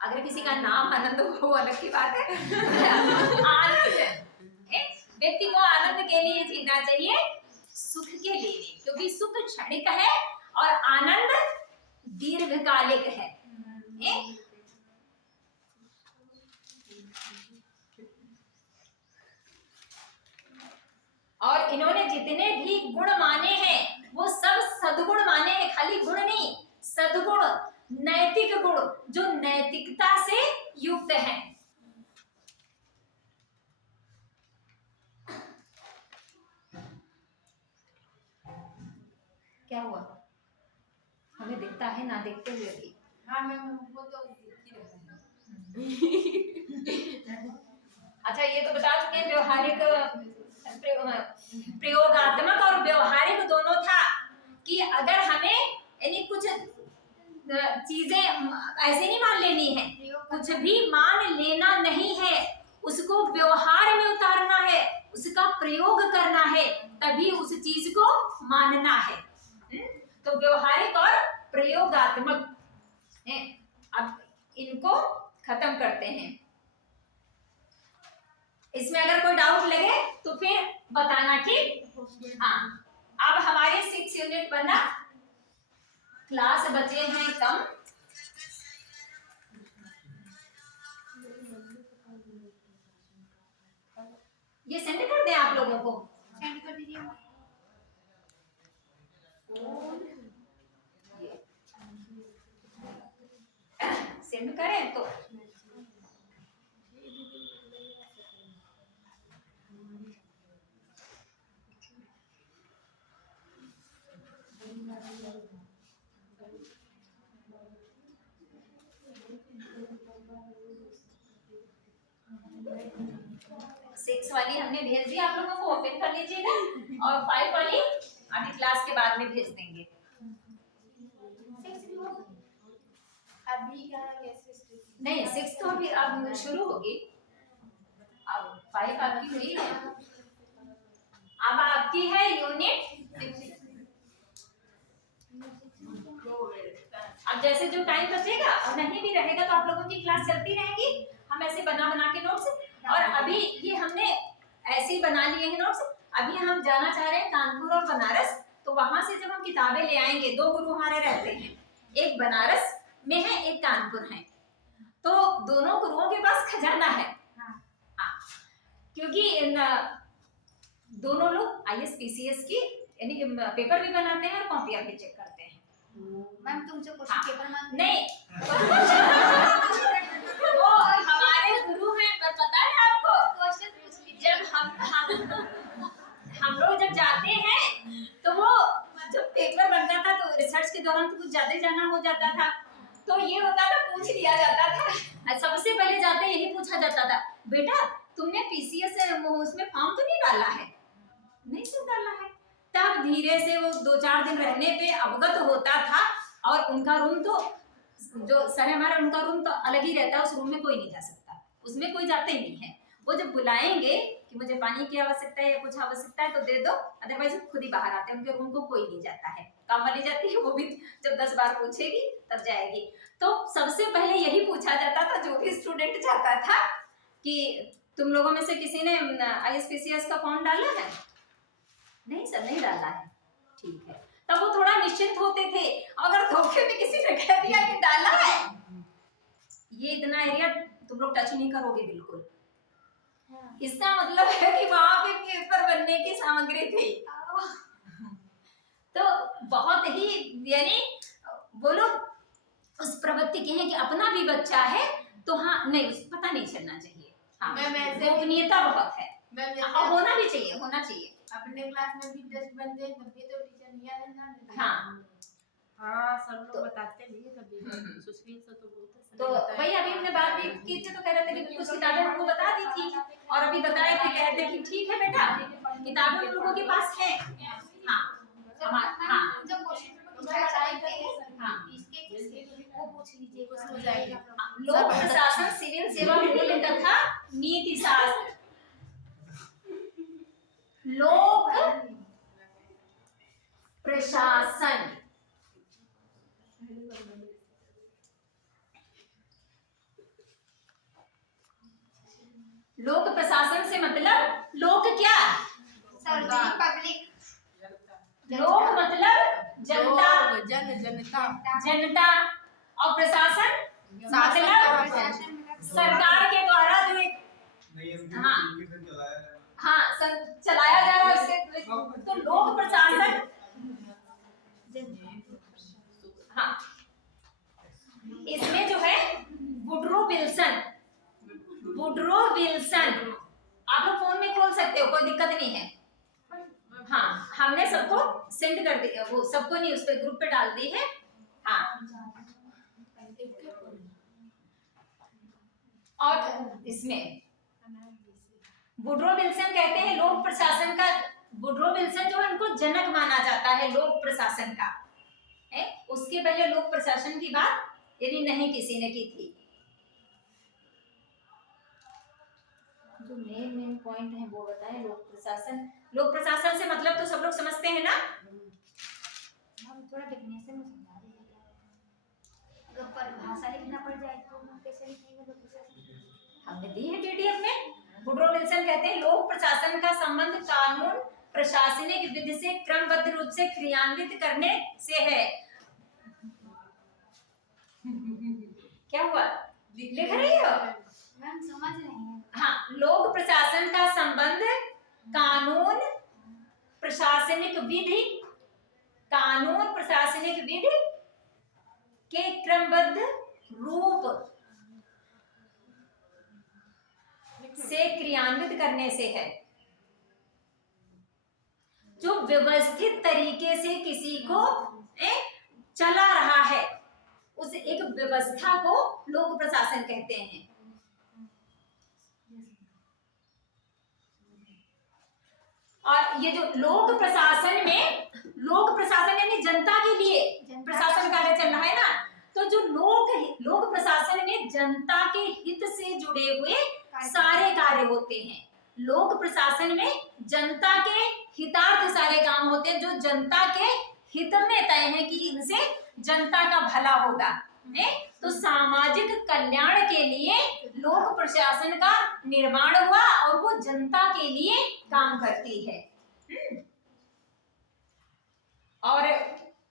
अगर किसी का नाम आनंद हो वो अलग की बात है। आनंद, व्यक्ति को आनंद के लिए जीना चाहिए, सुख के लिए, क्योंकि सुख क्षणिक है और आनंद दीर्घकालिक है। और इन्होंने जितने भी गुण माने हैं वो सब सद्गुण माने हैं, खाली गुण नहीं, सद्गुण, नैतिक गुण, जो नैतिकता से युक्त हैं। क्या हुआ? हमें दिखता है ना देखते हुए भी। हाँ मैम, वो तो अच्छा, ये तो बता चुके व्यवहारिक, प्रयोगात्मक और व्यवहारिक दोनों था, कि अगर हमें यानी कुछ चीजें ऐसे नहीं मान लेनी है, कुछ भी मान लेना नहीं है, उसको व्यवहार में उतारना है, उसका प्रयोग करना है, तभी उस चीज को मानना है। तो व्यवहारिक और प्रयोगात्मक, अब इनको खत्म करते हैं। इसमें अगर कोई डाउट लगे तो फिर बताना, ठीक? हाँ, अब हमारे 6 यूनिट बना, क्लास बचे हैं कम। ये सेंड कर दें आप लोगों को, सेंड कर दीजिए। सेंड करें तो सिक्स वाली हमने भेज दी आप लोगों को, ओपन कर लीजिएगा, और 5 वाली अभी क्लास के बाद में भेज देंगे। अभी क्या कैसे नहीं, 6 तो अभी अब शुरू होगी, अब 5 आपकी हुई है, अब आपकी है यूनिट। अब जैसे जो टाइम बचेगा और नहीं भी रहेगा तो आप लोगों की क्लास चलती रहेगी, हम ऐसे बना के नोट्स, और अभी ये हमने ऐसे ही बना लिए हैं नोट्स। अभी हम जाना चाह रहे हैं कानपुर और बनारस, तो वहां से जब हम किताबें ले आएंगे, 2 गुरु हमारे रहते हैं, एक बनारस में है, एक कानपुर है, तो दोनों गुरुओं के पास खजाना है। हाँ, क्योंकि दोनों लोग IAS PCS की यानी पेपर भी बनाते हैं और कॉपियां भी चेक करते हैं। मैम तुमसे क्वेश्चन पेपर मांग नहीं, वो हमारे गुरु हैं, पर पता है आपको, क्वेश्चन पूछ लीजिए। जब हम लोग जब जाते हैं तो वो जब पेपर बनता था तो रिसर्च के दौरान तो कुछ ज्यादा जाना हो जाता था, तो ये होता था, पूछ लिया जाता था, सबसे पहले जाते यही पूछा जाता था, बेटा तुमने PCS उसमें फॉर्म तो नहीं डाला है? नहीं सर डाला है। तब धीरे से वो 2-4 दिन रहने पे अवगत होता था, और उनका रूम तो जो सर हमारा, उनका रूम तो अलग ही रहता है, उस रूम में कोई नहीं जा सकता, उसमें उसमें कोई जाते नहीं है। वो जब बुलाएंगे कि मुझे पानी की आवश्यकता है या कुछ आवश्यकता है तो दे दो, अदरवाइज खुद ही बाहर आते हैं, उनके रूम को कोई नहीं जाता है। काम वाली जाती है, वो भी जब 10 बार पूछेगी तब जाएगी। तो सबसे पहले यही पूछा जाता था जो भी स्टूडेंट जाता था कि तुम लोगों में से किसी ने ISPCS का फॉर्म डाला है? नहीं सर, नहीं डाला है। ठीक है, तब वो थोड़ा निश्चिंत होते थे। अगर धोखे में किसी ने कह दिया कि डाला है, ये इतना एरिया तुम लोग टच नहीं करोगे बिल्कुल। इसका मतलब है कि वहां पे पेपर बनने की सामग्री थी। तो बहुत ही यानी वो लोग उस प्रवृत्ति के हैं कि अपना भी बच्चा है तो हाँ नहीं, उस पता नहीं चलना चाहिए। हाँ, गोपनीयता बहुत है, होना भी चाहिए, होना चाहिए। अपने क्लास में भी टेस्ट बनते हैं तभी तो टीचर नहीं आते। हाँ हाँ, सब लोग बताते नहीं है कभी। सुशील सर तो बोलते हैं। तो वही अभी हमने बात भी की थी, तो कह रहे थे कि कुछ किताबें हमको बता दी थी और अभी बताए थे, कहते कि ठीक है बेटा, किताबें उन लोगों के पास है। हाँ हाँ, जब क्वेश्चन वो पूछ लीजिए, लोक प्रशासन, सिविल सेवा मूल्य तथा नीति शास्त्र। लोक प्रशासन, लोक प्रशासन से मतलब लोक क्या? पब्लिक। लोक मतलब जनता, जनता, जनता, और प्रशासन मतलब सरकार के द्वारा जो एक चलाया जा रहा है उसके, तो लोक प्रशासन। हाँ, इसमें जो है वुडरो विल्सन, वुडरो विल्सन आप लोग फोन में खोल सकते हो, कोई दिक्कत नहीं है। हाँ, हमने सबको सेंड कर दिया, वो सबको नहीं, उस पे ग्रुप पे डाल दी है। हाँ, और इसमें वुडरो विल्सन कहते हैं लोक प्रशासन का, वुडरो विल्सन जो है उनको जनक माना जाता है लोक प्रशासन का है। उसके पहले लोक प्रशासन की बात यदि नहीं किसी ने की थी। जो मेन पॉइंट है वो बताएं। लोक प्रशासन, लोक प्रशासन से मतलब तो सब लोग समझते हैं ना? हम थोड़ा डेफिनेशन में समझा देंगे। अगर परिभाषा लिखना पड़ जाए तो हम कैसे लिखेंगे? लोक प्रशासन हमने दी है PDF में। वुडरो विल्सन कहते हैं लोक प्रशासन का संबंध कानून प्रशासनिक विधि से क्रमबद्ध रूप से क्रियान्वित करने से है। क्या हुआ, लिख रही हो? मैम समझ रहे हैं। हाँ, लोक प्रशासन का संबंध कानून प्रशासनिक विधि, कानून प्रशासनिक विधि के क्रमबद्ध रूप से क्रियान्वित करने से है। जो व्यवस्थित तरीके से किसी को चला रहा है, उस एक व्यवस्था को लोक प्रशासन कहते हैं। और ये जो लोक प्रशासन में, लोक प्रशासन यानी जनता के लिए प्रशासन कार्य चल रहा है ना, तो जो लोक प्रशासन में जनता के हित से जुड़े हुए सारे कार्य होते हैं। लोक प्रशासन में जनता के हितार्थ सारे काम होते हैं, जो जनता के हित में तय है कि इनसे जनता का भला होगा। तो सामाजिक कल्याण के लिए लोक प्रशासन का निर्माण हुआ और वो जनता के लिए काम करती है। और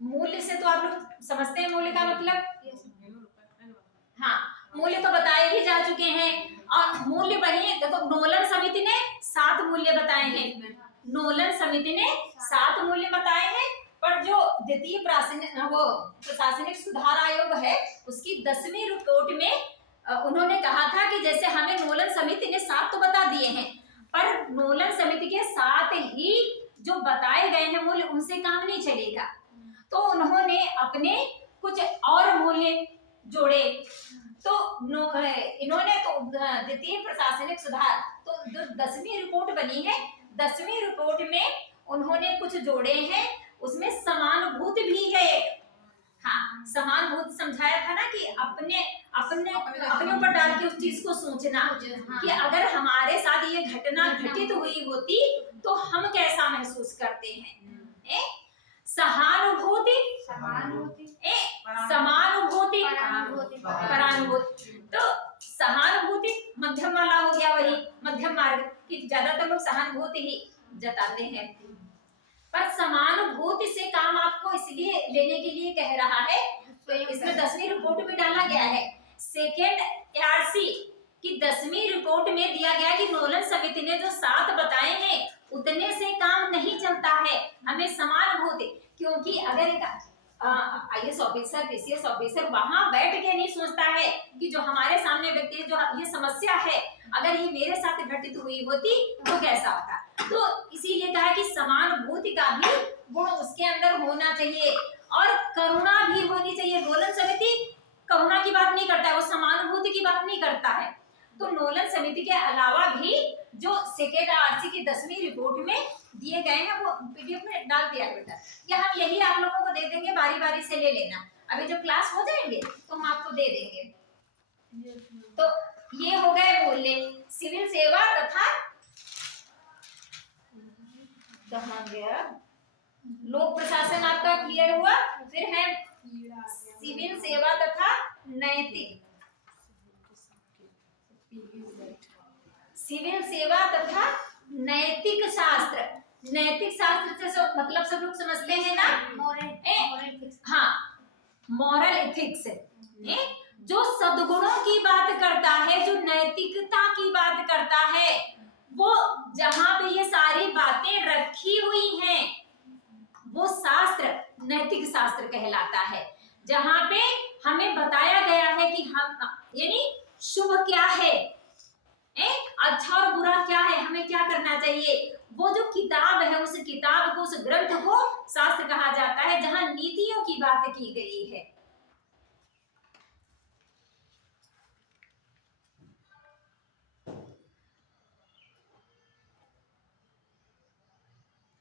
मूल्य से तो आप लोग समझते हैं मूल्य का मतलब। हाँ, मूल्य तो बताए ही जा चुके हैं। और मूल्य वही देखो, नोलन समिति ने 7 मूल्य बताए हैं। नोलन समिति ने 7 मूल्य बताए हैं, पर जो द्वितीय प्रशासनिक सुधार आयोग है उसकी 10वीं रिपोर्ट में उन्होंने कहा था कि जैसे हमें नोलन समिति ने 7 तो बता दिए हैं, पर नोलन समिति के साथ ही जो बताए गए हैं मूल्य उनसे काम नहीं चलेगा। तो उन्होंने अपने कुछ और मूल्य जोड़े। तो इन्होंने तो द्वितीय प्रशासनिक सुधार, तो जो 10वीं रिपोर्ट बनी है, 10वीं रिपोर्ट में उन्होंने कुछ जोड़े हैं, उसमें समानुभूति भी है। हाँ, समानुभूति समझाया था ना कि अपने अपने अपने ऊपर डाल के उस चीज को सोचना कि अगर हमारे साथ ये घटना घटित हुई होती तो हम कैसा महसूस करते हैं। सहानुभूति, समानुभूति, परानुभूति। तो सहानुभूति मध्यम वाला हो गया, वही मध्यम मार्ग कि ज्यादातर लोग सहानुभूति ही जताते हैं, पर समानुभूति से काम आपको इसलिए लेने के लिए कह रहा है, तो इसमें 10वीं रिपोर्ट में डाला गया है, सेकेंड ARC की 10वीं रिपोर्ट में दिया गया कि नोलन समिति ने जो 7 बताए हैं उतने से काम नहीं चलता है, हमें समानुभूति। क्योंकि अगर एक IAS ऑफिसर, PCS ऑफिसर वहां बैठ के नहीं सोचता है कि जो हमारे सामने व्यक्ति जो ये समस्या है अगर ये मेरे साथ घटित हुई होती तो कैसा होता, तो इसीलिए कहा कि समानुभूति का भी गुण उसके अंदर होना चाहिए और करुणा भी होनी चाहिए। नोलन समिति करुणा की बात नहीं करता है, वो समानुभूति की बात नहीं करता है। तो नोलन समिति के अलावा भी जो सेकेंड ARC की 10वीं रिपोर्ट में दिए गए हैं वो PDF में डाल दिया है बेटा, या हम यही आप लोगों को दे देंगे, बारी बारी से ले लेना, अभी जब क्लास हो जाएंगे तो हम आपको दे देंगे। तो ये हो गए मूल्य, सिविल सेवा तथा कहाँ गया, लोक प्रशासन आपका क्लियर हुआ। फिर है सिविल सेवा तथा नैतिक, सिविल सेवा तथा नैतिक शास्त्र। नैतिक शास्त्र से मतलब सब लोग समझते हैं ना, हाँ, मॉरल एथिक्स, जो सद्गुणों की बात करता है, जो नैतिकता की बात करता है, वो जहां पे ये सारी बातें रखी हुई हैं वो शास्त्र नैतिक शास्त्र कहलाता है, जहां पे हमें बताया गया है कि हम यानी शुभ क्या है, अच्छा और बुरा क्या है, हमें क्या करना चाहिए, वो जो किताब है उस किताब को, उस ग्रंथ को शास्त्र कहा जाता है, जहां नीतियों की बात की गई है।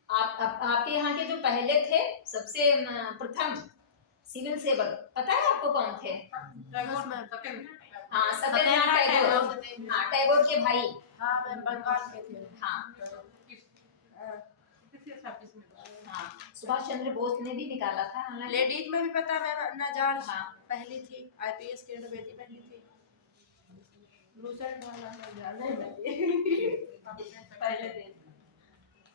आपके यहाँ के जो पहले थे सबसे प्रथम सिविल सेवक पता है आपको कौन थे? हाँ, सत्यनारायण टैगोर, हाँ, टैगोर के भाई, हाँ, बंगाल के थे, हाँ, हाँ, सुभाष चंद्र बोस ने भी निकाला था। लेडीज में भी पता है, नजार हाँ, पहली थी, IPS की बेटी पहली थी, पहले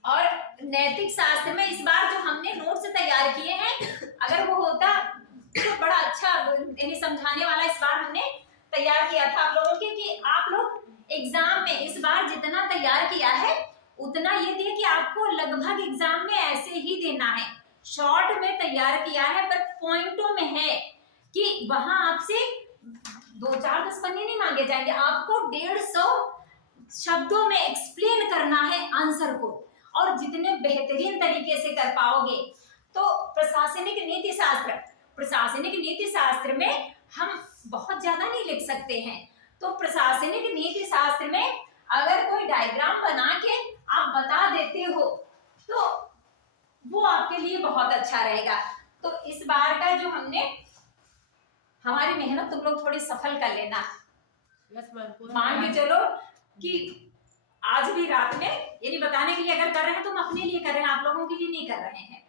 और नैतिक शास्त्र में इस बार जो हमने नोट्स तैयार किए हैं, अगर वो होता तो बड़ा अच्छा यानी समझाने वाला इस बार हमने तैयार किया था आप लोगों के, कि आप लोग एग्जाम में इस बार जितना तैयार किया है उतना ये दिए कि आपको लगभग एग्जाम में ऐसे ही देना है। शॉर्ट में तैयार किया है पर पॉइंटों में है कि वहां आपसे 2-4-10 पन्ने नहीं मांगे जाएंगे, आपको 150 शब्दों में एक्सप्लेन करना है आंसर को, और जितने बेहतरीन तरीके से कर पाओगे। तो प्रशासनिक नीति शास्त्र, प्रशासनिक नीति शास्त्र में हम बहुत ज्यादा नहीं लिख सकते हैं, तो प्रशासनिक नीति शास्त्र में अगर कोई डायग्राम बना के आप बता देते हो तो वो आपके लिए बहुत अच्छा रहेगा। तो इस बार का जो हमने हमारी मेहनत तुम लोग थोड़ी सफल कर लेना, मान के चलो कि आज भी रात में यानी बताने के लिए अगर कर रहे हैं तो हम अपने लिए कर रहे हैं, आप लोगों के लिए नहीं कर रहे हैं,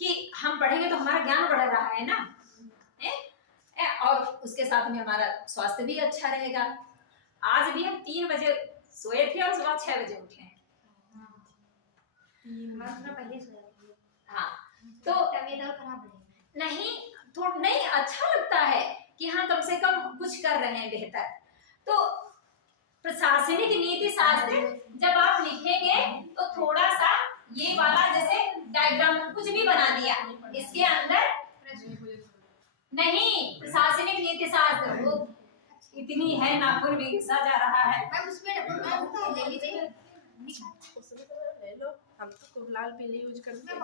कि हम पढ़ेंगे तो हमारा ज्ञान बढ़ रहा है ना, और उसके साथ में हमारा स्वास्थ्य भी अच्छा रहेगा। आज भी हम 3 बजे सोए थे और सुबह 6 बजे उठे हैं। हाँ, तो तबीयत और खराब नहीं, थोड़ा नहीं अच्छा लगता है कि हाँ कम से कम कुछ कर रहे हैं बेहतर। तो प्रशासनिक नीति शास्त्र जब आप लिखेंगे तो थोड़ा सा ये वाला जैसे डायग्राम कुछ भी बना दिया, इसके अंदर नहीं, प्रशासनिक नीति शास्त्र वो इतनी है, नाखून भी घिसा जा रहा है। मैम उसमें ले लीजिए, ले लो, हम तो लाल पीली यूज करते हैं।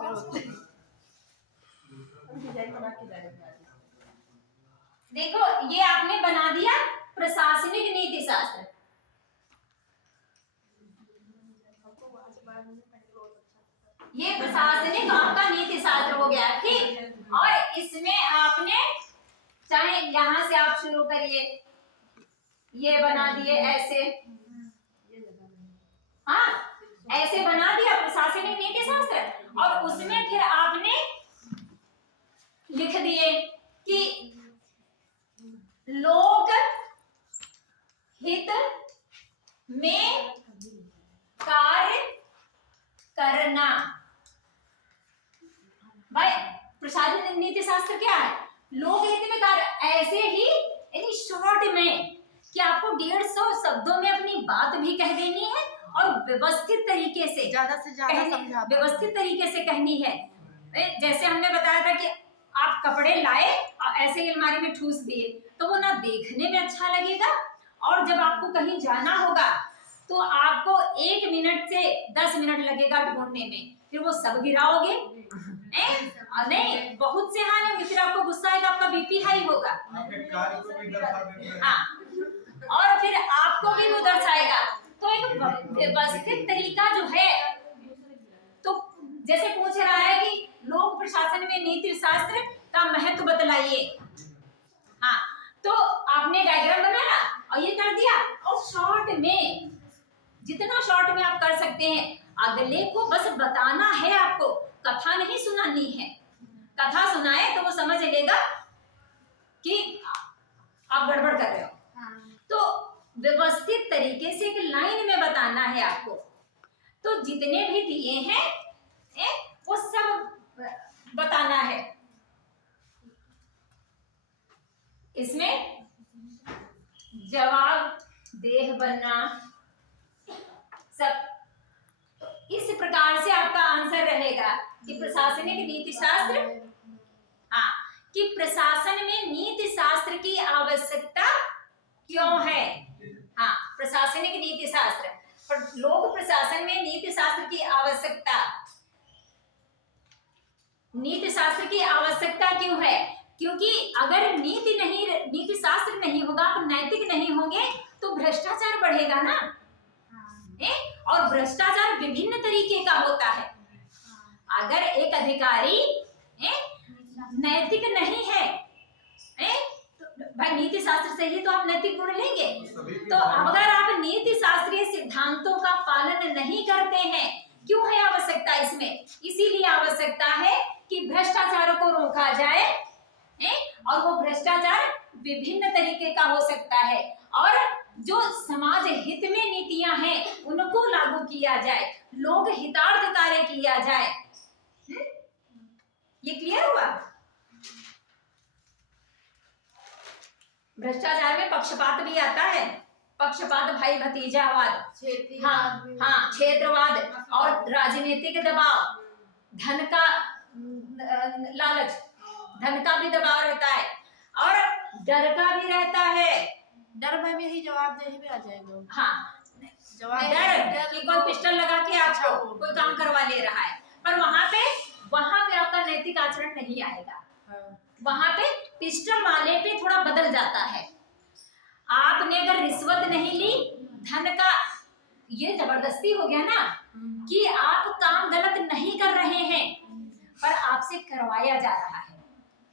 देखो ये आपने बना दिया प्रशासनिक नीति शास्त्र, ये प्रशासनिक आपका नीति शास्त्र हो गया, ठीक। और इसमें आपने चाहे यहाँ से आप शुरू करिए, ये बना दिए ऐसे, हाँ ऐसे बना दिया प्रशासनिक नीति शास्त्र, और उसमें फिर आपने लिख दिए कि लोक हित में कार्य करना। भाई प्रशासनिक नीति शास्त्र क्या है? लोक हित में कार्य, ऐसे ही यानी शॉर्ट में कि आपको 150 शब्दों में अपनी बात भी कह देनी है और व्यवस्थित तरीके से, ज्यादा से ज्यादा समझा, व्यवस्थित तरीके से कहनी है। जैसे हमने बताया था कि आप कपड़े लाए और ऐसे ही अलमारी में ठूस दिए तो वो ना देखने में अच्छा लगेगा, और जब आपको कहीं जाना होगा तो आपको 1 मिनट से 10 मिनट लगेगा ढूंढने में, फिर वो सब गिराओगे नहीं, बहुत से हानि होगी, फिर आपको गुस्सा आएगा, आपका बीपी हाई होगा, हाँ, और फिर आपको भी वो दर्शाएगा। तो एक व्यवस्थित तरीका जो है, तो जैसे पूछ रहा है कि लोक प्रशासन में नीति शास्त्र का महत्व बतलाइए, हाँ, तो आपने डायग्राम बनाया और ये कर दिया, और शॉर्ट में, जितना शॉर्ट में आप कर सकते हैं, अगले को बस बताना है, आपको कथा नहीं सुनानी है। कथा सुनाए तो वो समझ लेगा कि आप गड़बड़ कर रहे हो, तो व्यवस्थित तरीके से एक लाइन में बताना है आपको। तो जितने भी दिए हैं वो सब बताना है। इसमें जवाब देह बनना सब, तो इस प्रकार से आपका आंसर रहेगा कि प्रशासनिक नीति शास्त्र, हाँ, कि प्रशासन में नीति शास्त्र की आवश्यकता क्यों है। हाँ, प्रशासनिक नीति शास्त्र, पर लोक प्रशासन में नीति शास्त्र की आवश्यकता, नीति शास्त्र की आवश्यकता क्यों है? क्योंकि अगर नीति शास्त्र नहीं होगा, आप नैतिक नहीं होंगे तो भ्रष्टाचार बढ़ेगा ना, और भ्रष्टाचार विभिन्न तरीके का होता है। अगर एक अधिकारी नैतिक नहीं है, तो भाई नीति शास्त्र से ही तो आप नैतिक गुण लेंगे। तो अगर आप नीति शास्त्रीय सिद्धांतों का पालन नहीं करते हैं, क्यों है आवश्यकता इसमें? इसीलिए आवश्यकता है कि भ्रष्टाचार को रोका जाए, और वो भ्रष्टाचार विभिन्न तरीके का हो सकता है, और जो समाज हित में नीतियां हैं उनको लागू किया जाए, लोक हितार्थ कार्य किया जाए। ये क्लियर हुआ? भ्रष्टाचार में पक्षपात भी आता है, पक्षपात भाई भतीजावाद, हाँ, क्षेत्रवाद और राजनीतिक दबाव, धन का लालच, धन का भी दबाव रहता है, और डर का भी रहता है। डर में ही जवाबदेही में आ जाएगा, हाँ, जवाब डर कि कोई पिस्टल लगा के आपको कोई काम करवा ले रहा है, पर वहां पे आपका नैतिक आचरण नहीं आएगा। वहां पे पिस्टल वाले पे थोड़ा बदल जाता है। आपने अगर रिश्वत नहीं ली, धन का, ये जबरदस्ती हो गया ना कि आप काम गलत नहीं कर रहे हैं पर आपसे करवाया जा रहा है,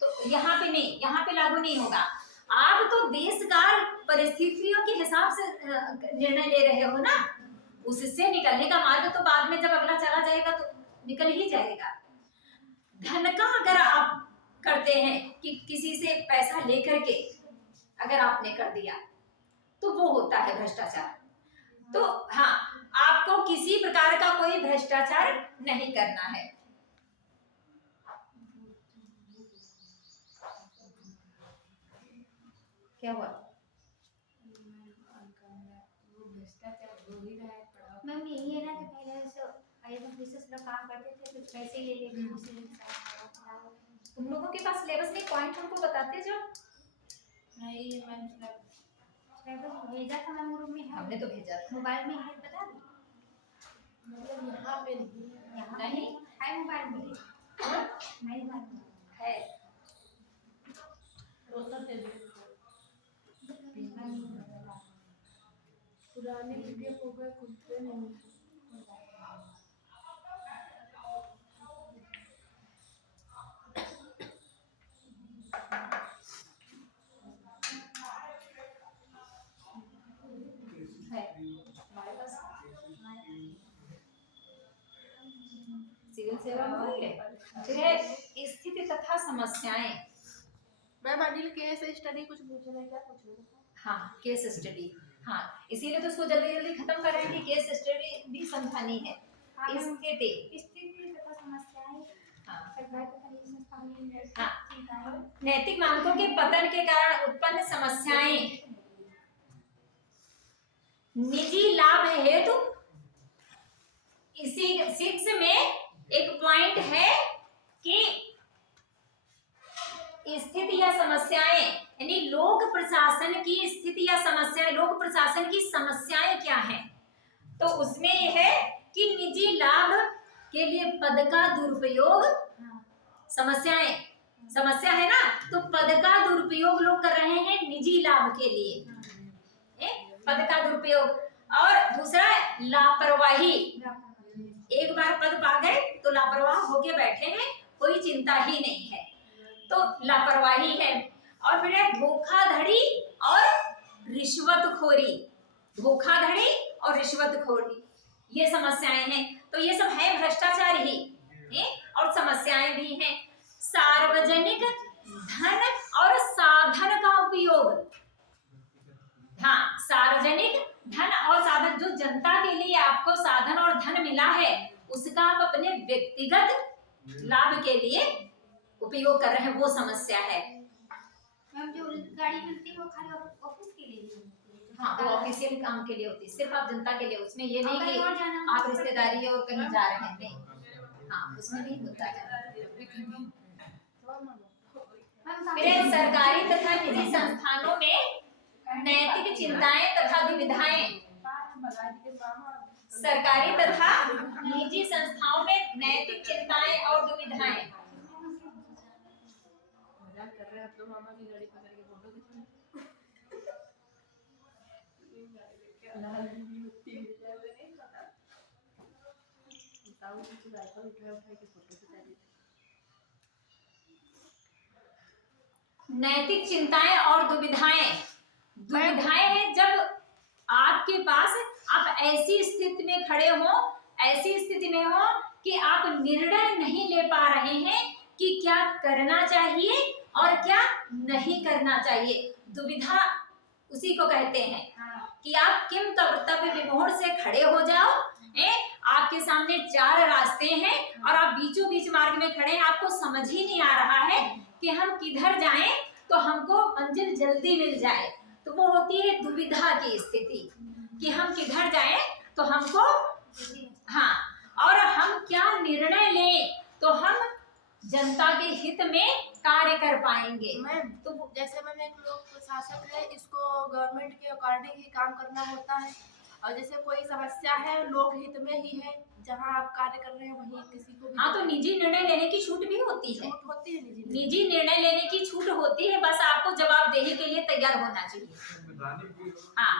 तो यहाँ पे नहीं, यहाँ पे लागू नहीं होगा। आप तो देश काल परिस्थितियों के हिसाब से निर्णय ले रहे हो ना, उससे निकलने का मार्ग तो बाद में जब अगला चला जाएगा तो निकल ही जाएगा। धन का अगर आप करते हैं कि किसी से पैसा लेकर के अगर आपने कर दिया तो वो होता है भ्रष्टाचार। तो हाँ, आपको किसी प्रकार का कोई भ्रष्टाचार नहीं करना है। क्या हुआ? मैम यही है ना कि पहले से काम करते थे तो पैसे ले लेते तुम लोगों के पास सिलेबस में पॉइंट हमको बताते जो नहीं, मैम सिलेबस भेजा था मैम, ग्रुप में हमने तो भेजा था। मोबाइल में है, बता दी मतलब यहाँ पे नहीं, यहाँ नहीं है, मोबाइल में नहीं है, रोशन दे दो। पुराने पीडीएफ हो गए, खुद से नहीं। है हमारे पास। सिविल सेवा में वही है। फिर है स्थिति तथा समस्याएं। मैम अनिल केस स्टडी कुछ पूछना है क्या? पूछना हाँ, केस स्टडी। हाँ, इसीलिए तो उसको जल्दी जल्दी खत्म कर रहे हैं कि केस स्टडी भी समझानी है। स्थिति तथा समस्याएं। हाँ, सरकार तथा निजी संस्थाओं में हाँ, नैतिक मानकों के पतन के कारण उत्पन्न समस्याएं। निजी लाभ हेतु इसी 6 में एक पॉइंट है कि स्थिति या समस्याएं, यानी लोक प्रशासन की स्थिति या समस्याएं, लोक प्रशासन की समस्याएं क्या हैं। तो उसमें यह है कि निजी लाभ के लिए पद का दुरुपयोग, समस्याएं, समस्या है ना, तो पद का दुरुपयोग लोग कर रहे हैं निजी लाभ के लिए, पद का दुरुपयोग। और दूसरा लापरवाही, एक बार पद पा गए तो लापरवाह होके बैठे हैं, कोई चिंता ही नहीं है, तो लापरवाही है। और फिर है धोखाधड़ी और रिश्वतखोरी, धोखाधड़ी और रिश्वतखोरी, ये समस्याएं हैं। तो ये सब है भ्रष्टाचार ही, और समस्याएं भी हैं। सार्वजनिक धन और साधन का उपयोग, हाँ, सार्वजनिक धन और साधन, जो जनता के लिए आपको साधन और धन मिला है उसका आप अपने व्यक्तिगत लाभ के लिए उपयोग कर रहे हैं, वो समस्या है। मैम जो गाड़ी मिलती है वो खाली ऑफिस के लिए ही होती है। हाँ, वो ऑफिशियल काम के लिए होती है, सिर्फ आप जनता के लिए, उसमें ये नहीं कि और जाना आप रिश्तेदारी और कहीं जा रहे हैं, नहीं, हाँ, उसमें नहीं होता है। फिर सरकारी तथा निजी संस्थानों में नैतिक चिंताएं तथा दुविधाएं। सरकारी तथा निजी संस्थाओं में नैतिक चिंताएं और दुविधाएं। मजाक कर रहे हैं आप तो, मामा की गाड़ी पकड़ के फोटो खींच नैतिक चिंताएं और दुविधाएं, दुविधाएं हैं जब आपके पास, आप ऐसी स्थिति में खड़े हो, ऐसी स्थिति में हो कि आप निर्णय नहीं ले पा रहे हैं कि क्या करना चाहिए और क्या नहीं करना चाहिए। दुविधा उसी को कहते हैं कि आप किम कर्तव्य विमोह से खड़े हो जाओ, आपके सामने 4 रास्ते हैं और आप बीचों बीच मार्ग में खड़े हैं, आपको समझ ही नहीं आ रहा है कि हम किधर जाएं तो हमको मंजिल जल्दी मिल जाए। तो वो होती है दुविधा की स्थिति कि हम किधर जाएं तो हमको, हाँ, और हम क्या निर्णय लें तो हम जनता के हित में कार्य कर पाएंगे। मैम तो जैसे मैम एक लोक प्रशासक है, इसको गवर्नमेंट के अकॉर्डिंग ही काम करना होता है, और जैसे कोई समस्या है लोक हित में ही है, जहाँ आप कार्य कर रहे हैं वहीं किसी को भी, हाँ, तो निजी निर्णय लेने की छूट भी होती है, छूट होती है, निजी निर्णय लेने की छूट होती है, बस आपको जवाबदेही के लिए तैयार होना चाहिए। हाँ,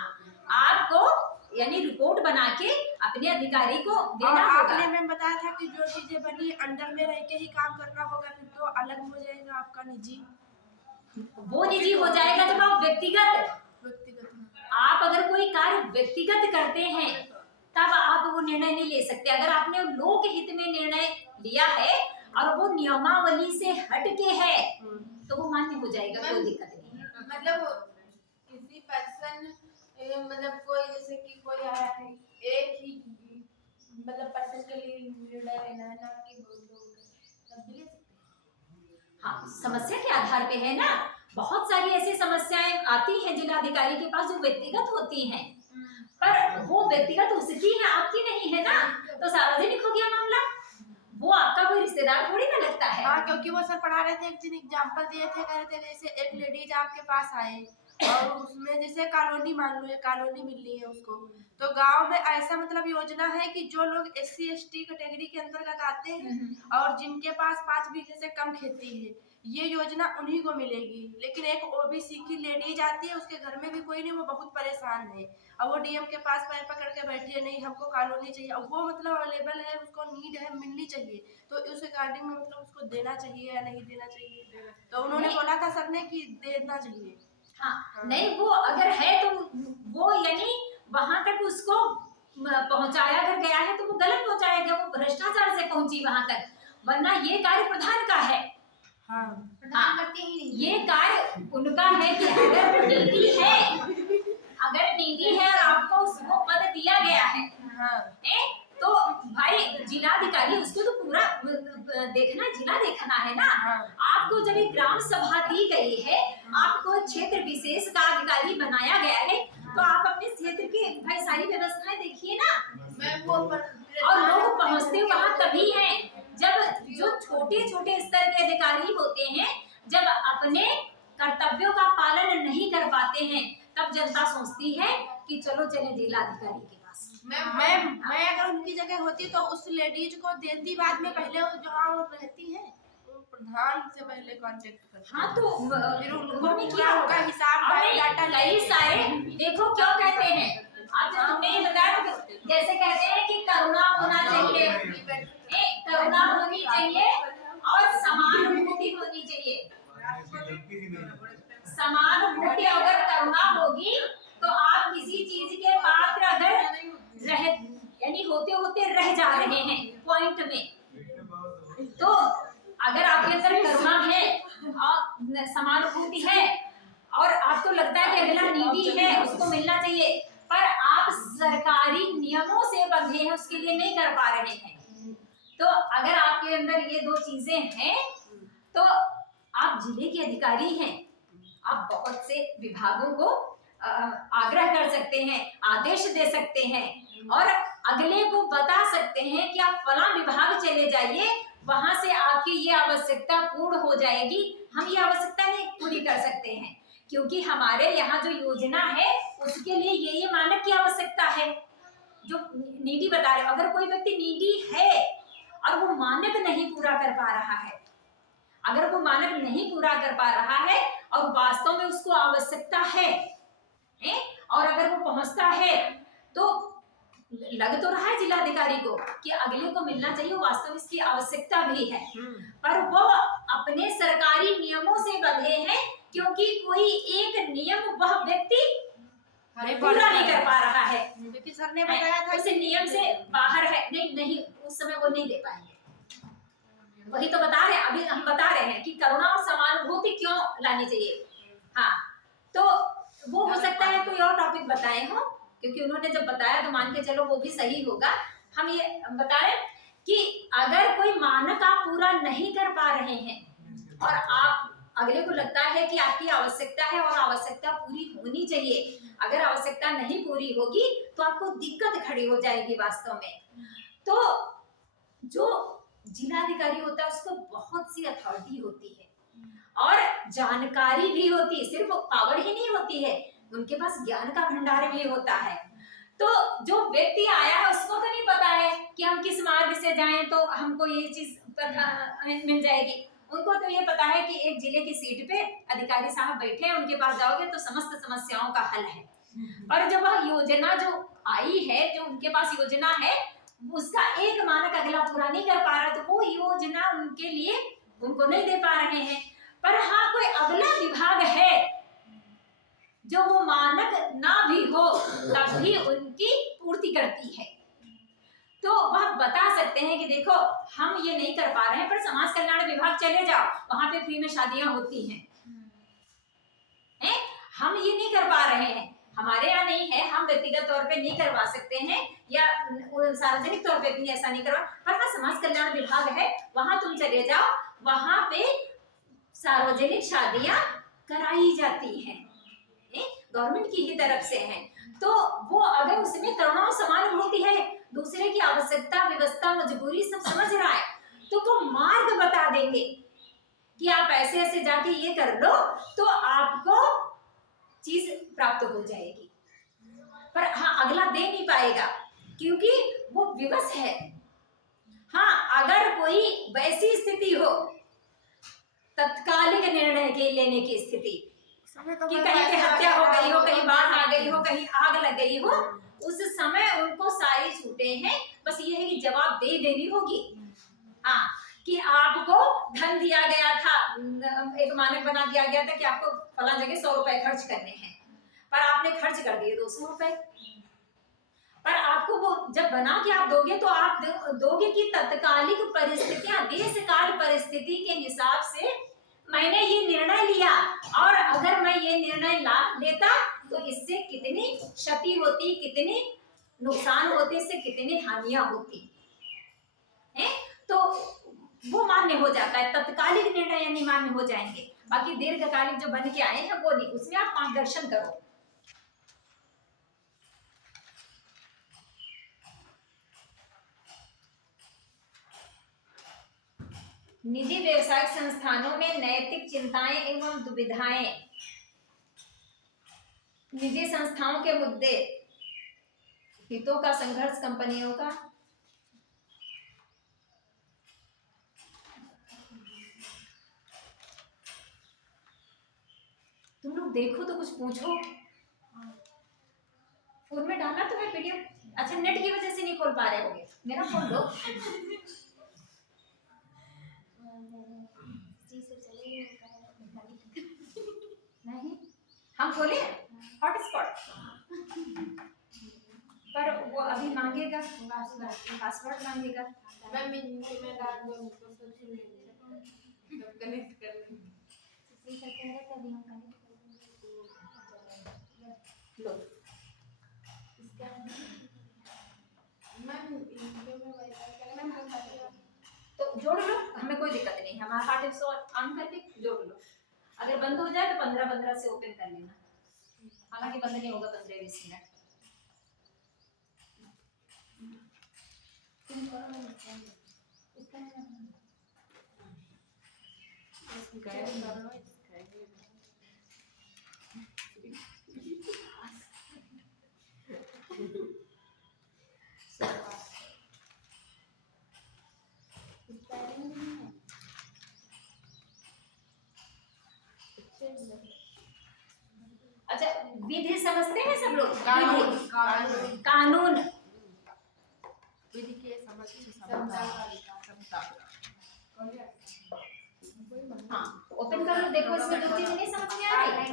आपको यानी रिपोर्ट बना के अपने अधिकारी को देना होगा। आपने मैम बताया था कि जो चीजें बनी अंडर में रह के ही काम करना होगा, फिर तो अलग हो जाएगा आपका निजी, वो निजी हो जाएगा जब आप व्यक्तिगत, आप अगर कोई कार्य व्यक्तिगत करते हैं तब आप वो निर्णय नहीं ले सकते। अगर आपने लोक हित में निर्णय लिया है और वो नियमावली से हट के है तो वो मान्य हो जाएगा, कोई दिक्कत नहीं है। मतलब किसी पर्सन, मतलब कोई जैसे कि कोई आया है, एक ही मतलब पर्सन के लिए निर्णय लेना है ना कि सब ले सकते हैं। हाँ, समस्या के आधार पे है ना, बहुत सारी ऐसी समस्याएं आती हैं जिलाधिकारी के पास जो व्यक्तिगत होती हैं, पर वो व्यक्तिगत उसकी है, आपकी नहीं है ना, तो सार्वजनिक हो गया मामला, वो आपका कोई रिश्तेदार थोड़ी ना लगता है। हाँ, क्योंकि वो सर पढ़ा रहे थे, एक दिन एग्जाम्पल दिए थे, कह रहे थे जैसे एक लेडीज आपके पास आए और उसमें जैसे कॉलोनी, मान लो ये कॉलोनी मिल रही है उसको, तो गांव में ऐसा मतलब योजना है कि जो लोग SC ST कैटेगरी के अंतर्गत आते हैं और जिनके पास 5 बीघे से कम खेती है, ये योजना उन्हीं को मिलेगी। लेकिन एक OBC की लेडीज आती है, उसके घर में भी कोई नहीं, वो बहुत परेशान है और वो DM के पास पैर पकड़ के बैठी है, नहीं हमको कॉलोनी चाहिए, और वो मतलब अवेलेबल है, उसको नीड है, मिलनी चाहिए, तो उस अकॉर्डिंग में मतलब उसको देना चाहिए या नहीं देना चाहिए, तो उन्होंने बोला था सबने कि देना चाहिए। हाँ, नहीं, वो अगर है तो वो यानी वहां तक उसको पहुंचाया अगर गया है तो वो गलत पहुंचाया गया, वो भ्रष्टाचार से पहुंची वहां तक, वरना ये कार्य प्रधान का है। हाँ प्रधान करते ही नहीं। ये कार्य उनका है कि अगर नीति है, अगर नीति है और आपको उसको पद दिया गया है, हाँ तो भाई जिलाधिकारी उसको तो पूरा देखना, जिला देखना है ना। हाँ। आपको जब एक ग्राम सभा दी गई है, आपको क्षेत्र विशेष का अधिकारी बनाया गया है, तो आप अपने क्षेत्र की भाई सारी व्यवस्थाएं देखिए ना। मैं वो और लोग पहुंचते वहां तभी हैं जब जो छोटे छोटे स्तर के अधिकारी होते हैं, जब अपने कर्तव्यों का पालन नहीं कर पाते हैं, तब जनता सोचती है कि चलो चले जिलाधिकारी के पास। मैं अगर उनकी जगह होती तो उस लेडीज को देती, बाद में पहले वो जहाँ वो रहती है वो प्रधान से पहले कांटेक्ट करती। हाँ तो फिर उन्होंने उनको किया उनका हिसाब बायोडाटा कई सारे, देखो क्यों कहते हैं, आज तुमने ये बताया जैसे कहते हैं कि करुणा होना चाहिए, करुणा होनी चाहिए और समानुभूति होनी चाहिए। समानुभूति अगर करुणा होगी तो आप किसी चीज के पात्र अगर रह यानी होते होते रह जा रहे हैं पॉइंट में, तो अगर आपके अंदर करुणा है और समानुभूति है और आपको लगता है कि अगला नीडी है उसको मिलना चाहिए, पर आप सरकारी नियमों से बंधे हैं, उसके लिए नहीं कर पा रहे हैं, तो अगर आपके अंदर ये दो चीजें हैं तो आप जिले के अधिकारी हैं, आप बहुत से विभागों को आग्रह कर सकते हैं, आदेश दे सकते हैं और अगले को बता सकते हैं कि आप फला विभाग चले जाइए, वहां से आपकी ये आवश्यकता पूर्ण हो जाएगी। हम ये आवश्यकता नहीं पूरी कर सकते हैं क्योंकि हमारे यहाँ जो योजना है उसके लिए ये मानक की आवश्यकता है जो नीडी बता रहे। अगर कोई व्यक्ति नीडी है और वो मानक नहीं पूरा कर पा रहा है, अगर वो मानक नहीं पूरा कर पा रहा है और वास्तव में उसको आवश्यकता है, और अगर वो पहुंचता है तो लग तो रहा है जिलाधिकारी को कि अगले को मिलना चाहिए, वास्तव में इसकी आवश्यकता भी है, पर वो अपने सरकारी नियमों से बंधे हैं क्योंकि कोई एक नियम वह व्यक्ति पूरा नहीं कर पा रहा है, क्योंकि सर ने बताया था उस नियम से बाहर है। नहीं उस समय वो नहीं दे पाएंगे। वही तो बता रहे हैं, अभी हम बता रहे हैं कि करुणा और समानुभूति क्यों लानी चाहिए। हाँ तो वो हो सकता है कोई और टॉपिक बताए हो, क्योंकि उन्होंने जब बताया तो मान के चलो वो भी सही होगा। हम ये बता रहे हैं कि अगर कोई मानक आप पूरा नहीं कर पा रहे हैं और आप अगले को लगता है कि आपकी आवश्यकता है और आवश्यकता पूरी होनी चाहिए, अगर आवश्यकता नहीं पूरी होगी तो आपको दिक्कत खड़ी हो जाएगी वास्तव में। तो जो जिलाधिकारी होता है उसको बहुत सी अथॉरिटी होती है और जानकारी भी होती है, सिर्फ पावर ही नहीं होती है, उनके पास ज्ञान का भंडार भी होता है। तो जो व्यक्ति आया है उसको तो नहीं पता है कि हम किस मार्ग से जाएं तो हमको ये चीज मिल जाएगी, उनको तो ये पता है कि एक जिले की सीट पे अधिकारी साहब बैठे हैं, उनके पास जाओगे तो समस्त समस्याओं का हल है। पर जब वह योजना जो आई है, जो उनके पास योजना है, उसका एक मानक अगला पूरा नहीं कर पा रहा, तो वो योजना उनके लिए उनको नहीं दे पा रहे हैं। पर हाँ कोई अगला विभाग है जो वो मानक ना भी हो तब भी उनकी पूर्ति करती है, तो वह बता सकते हैं कि देखो हम ये नहीं कर पा रहे हैं, पर समाज कल्याण विभाग चले जाओ, वहां पे फ्री में शादियां होती हैं, हम ये नहीं कर पा रहे हैं, हमारे यहाँ नहीं है, हम व्यक्तिगत तौर पे नहीं करवा सकते हैं या सार्वजनिक तौर पे भी ऐसा नहीं करवा, पर हाँ समाज कल्याण विभाग है, वहां तुम चले जाओ, वहां पे सार्वजनिक शादियां कराई जाती हैं, गवर्नमेंट की ही तरफ से है। तो वो अगर उसमें करुणा और समानुभूति है, दूसरे की आवश्यकता, व्यवस्था, मजबूरी सब समझ रहा है, तो वो मार्ग बता देंगे कि आप ऐसे ऐसे जाके ये कर लो तो आपको चीज प्राप्त हो जाएगी। पर हाँ अगला दे नहीं पाएगा क्योंकि वो विवश है। हाँ अगर कोई वैसी स्थिति हो, तत्कालिक निर्णय के लेने की स्थिति कि कहीं पे हत्या हो गई हो, कहीं बाढ़ आ गई हो, कहीं आग लग गई हो, उस समय उनको सारी छूटें हैं, बस ये है कि जवाब दे देनी होगी। हाँ कि आपको धन दिया गया था, एक मानक बना दिया गया था कि आपको फला जगह 100 रुपए खर्च करने हैं, पर आपने खर्च कर दिए 200 रुपए, जब बना के आप दोगे तो आप दोगे कि तत्कालिक परिस्थितियां, देश काल परिस्थिति के हिसाब से मैंने ये निर्णय लिया, और अगर मैं ये निर्णय लेता तो इससे कितनी क्षति होती, कितनी नुकसान होते, इससे कितनी हानियां होती है, तो वो मान्य हो जाता है। तत्कालिक निर्णय यानी मान्य हो जाएंगे, बाकी दीर्घकालिक जो बन के आए हैं वो नहीं, उसमें आप मार्गदर्शन करो। निजी व्यवसायिक संस्थानों में नैतिक चिंताएं एवं दुविधाएं, निजी संस्थाओं के मुद्दे, हितों का संघर्ष कंपनियों का, तुम लोग देखो तो कुछ पूछो। फोन में डाला तो है वीडियो, अच्छा नेट की वजह से नहीं खोल पा रहे होगे, मेरा फोन लो। नहीं हम खोले हॉटस्पॉट, पर वो अभी मांगेगा पासवर्ड मांगेगा। मैं मिनट में डाल दूँ तो सोच ले कनेक्ट कर लो इसका मैं वीडियो में वाईफाई करना मैं तो जोड़ लो, हमें कोई दिक्कत नहीं, हमारा हॉटस्पॉट ऑन करके जोड़ लो। अगर बंद हो जाए तो 15-15 से ओपन कर लेना, हालांकि बंद नहीं होगा 15-20 मिनट। अच्छा विधि समझते हैं सब लोग? कानून कानून विधि के समझ क्षमता। हाँ ओपन कर लो, देखो इसमें दो चीजें नहीं समझ में आ रही।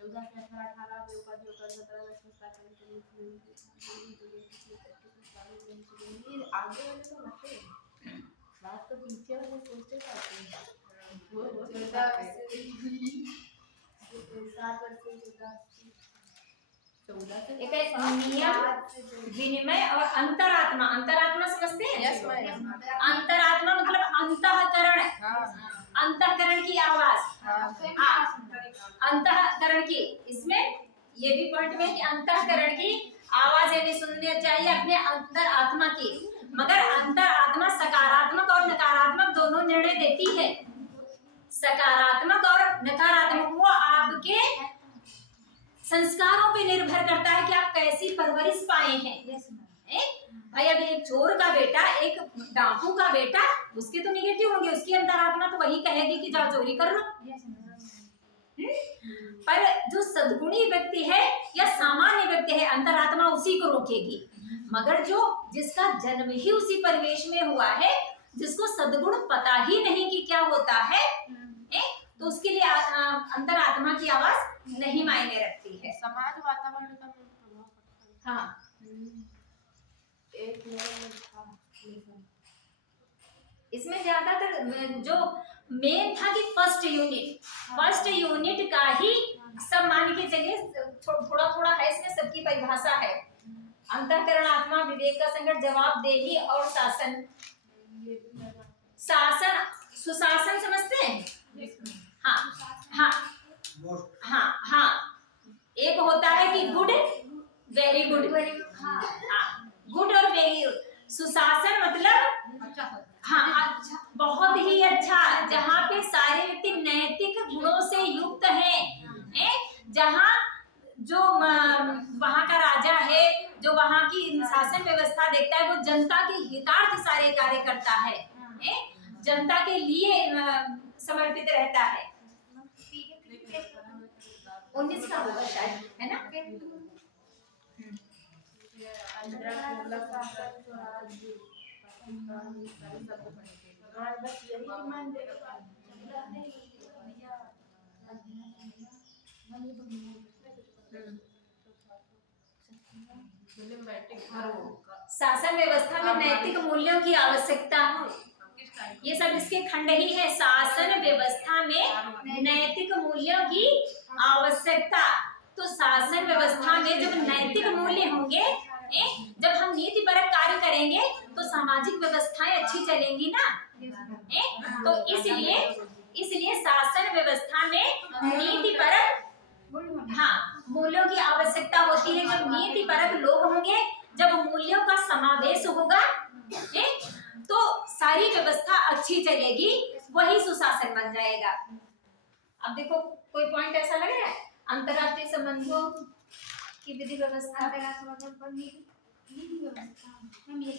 14, 18, आगे वाले तो लगते हैं, बात तो पीछे वाले सोचते जाते हैं। 14 से एक है नियम, विनिमय और अंतरात्मा। अंतरात्मा समझते हैं? Yes ma'am. अंतरात्मा मतलब अंतःकरण, अंतःकरण की आवाज, अंतःकरण की, इसमें ये भी पॉइंट में कि अंतःकरण की आवाज यानी सुननी चाहिए अपने अंतर आत्मा की, मगर अंतर आत्मा सकारात्मक और नकारात्मक दोनों निर्णय देती है। सकारात्मक और नकारात्मक वो आपके संस्कारों पे निर्भर करता है कि आप कैसी परवरिश पाए हैं। भाई अब एक चोर का बेटा, एक डाकू का बेटा, उसके तो निगेटिव होंगे, उसकी अंतरात्मा तो वही कहेगी कि जाओ चोरी कर लो। पर जो सद्गुणी व्यक्ति है या सामान्य व्यक्ति है, अंतरात्मा उसी को रोकेगी। मगर जो जिसका जन्म ही उसी परिवेश में हुआ है, जिसको सद्गुण पता ही नहीं कि क्या होता है, तो उसके लिए अंतरात्मा की आवाज नहीं मायने रखती है। समाज वातावरण का प्रभाव पड़ता है। हाँ एक लेवल था, इसमें ज्यादातर जो मेन था कि फर्स्ट यूनिट का ही सब मान के चलिए, थोड़ा थोड़ा है इसमें, सबकी परिभाषा है। अंतःकरण, आत्मा, विवेक का संकट, जवाबदेही और शासन। शासन सुशासन समझते हैं? हाँ हाँ हाँ हाँ, एक होता है कि गुड, वेरी गुड, हाँ गुड और वेरी गुड। सुशासन मतलब हाँ अच्छा, बहुत ही अच्छा, जहाँ पे सारे व्यक्ति नैतिक गुणों से युक्त हैं, जहाँ जो वहाँ का राजा है, जो वहाँ की शासन व्यवस्था देखता है, वो जनता के हितार्थ सारे कार्य करता है, जनता के लिए समर्पित रहता है। 19 का होगा शायद, है ना? बस यही मान शासन व्यवस्था में नैतिक मूल्यों की आवश्यकता, ये सब इसके खंड ही है। शासन व्यवस्था में नैतिक मूल्यों की आवश्यकता। तो शासन व्यवस्था में जब नैतिक मूल्य होंगे, जब हम नीति परक कार्य करेंगे तो सामाजिक व्यवस्थाएं अच्छी चलेंगी ना। तो इसलिए शासन व्यवस्था में नीति परक मूल्यों की आवश्यकता होती है। जब नीति परक लोग होंगे, जब मूल्यों का समावेश होगा, तो सारी व्यवस्था अच्छी चलेगी, वही सुशासन बन जाएगा। अब देखो कोई पॉइंट ऐसा लग रहा है, अंतरराष्ट्रीय संबंधों की विधि व्यवस्था, नीति व्यवस्था हम ये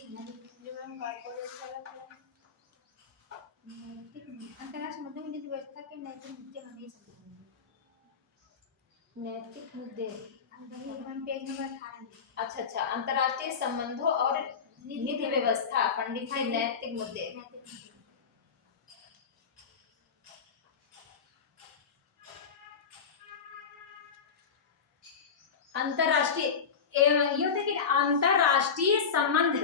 अंतरराष्ट्रीय संबंधों में नीति व्यवस्था के नैतिक मुद्दे हमें समझाएंगे। नैतिक मुद्दे, हम पेज नंबर 18। अच्छा, अंतरराष्ट्रीय संबंधों और नीति व्यवस्था, पंडित जी, नैतिक मुद्दे। अंतरराष्ट्रीय ये होता है कि अंतरराष्ट्रीय संबंध,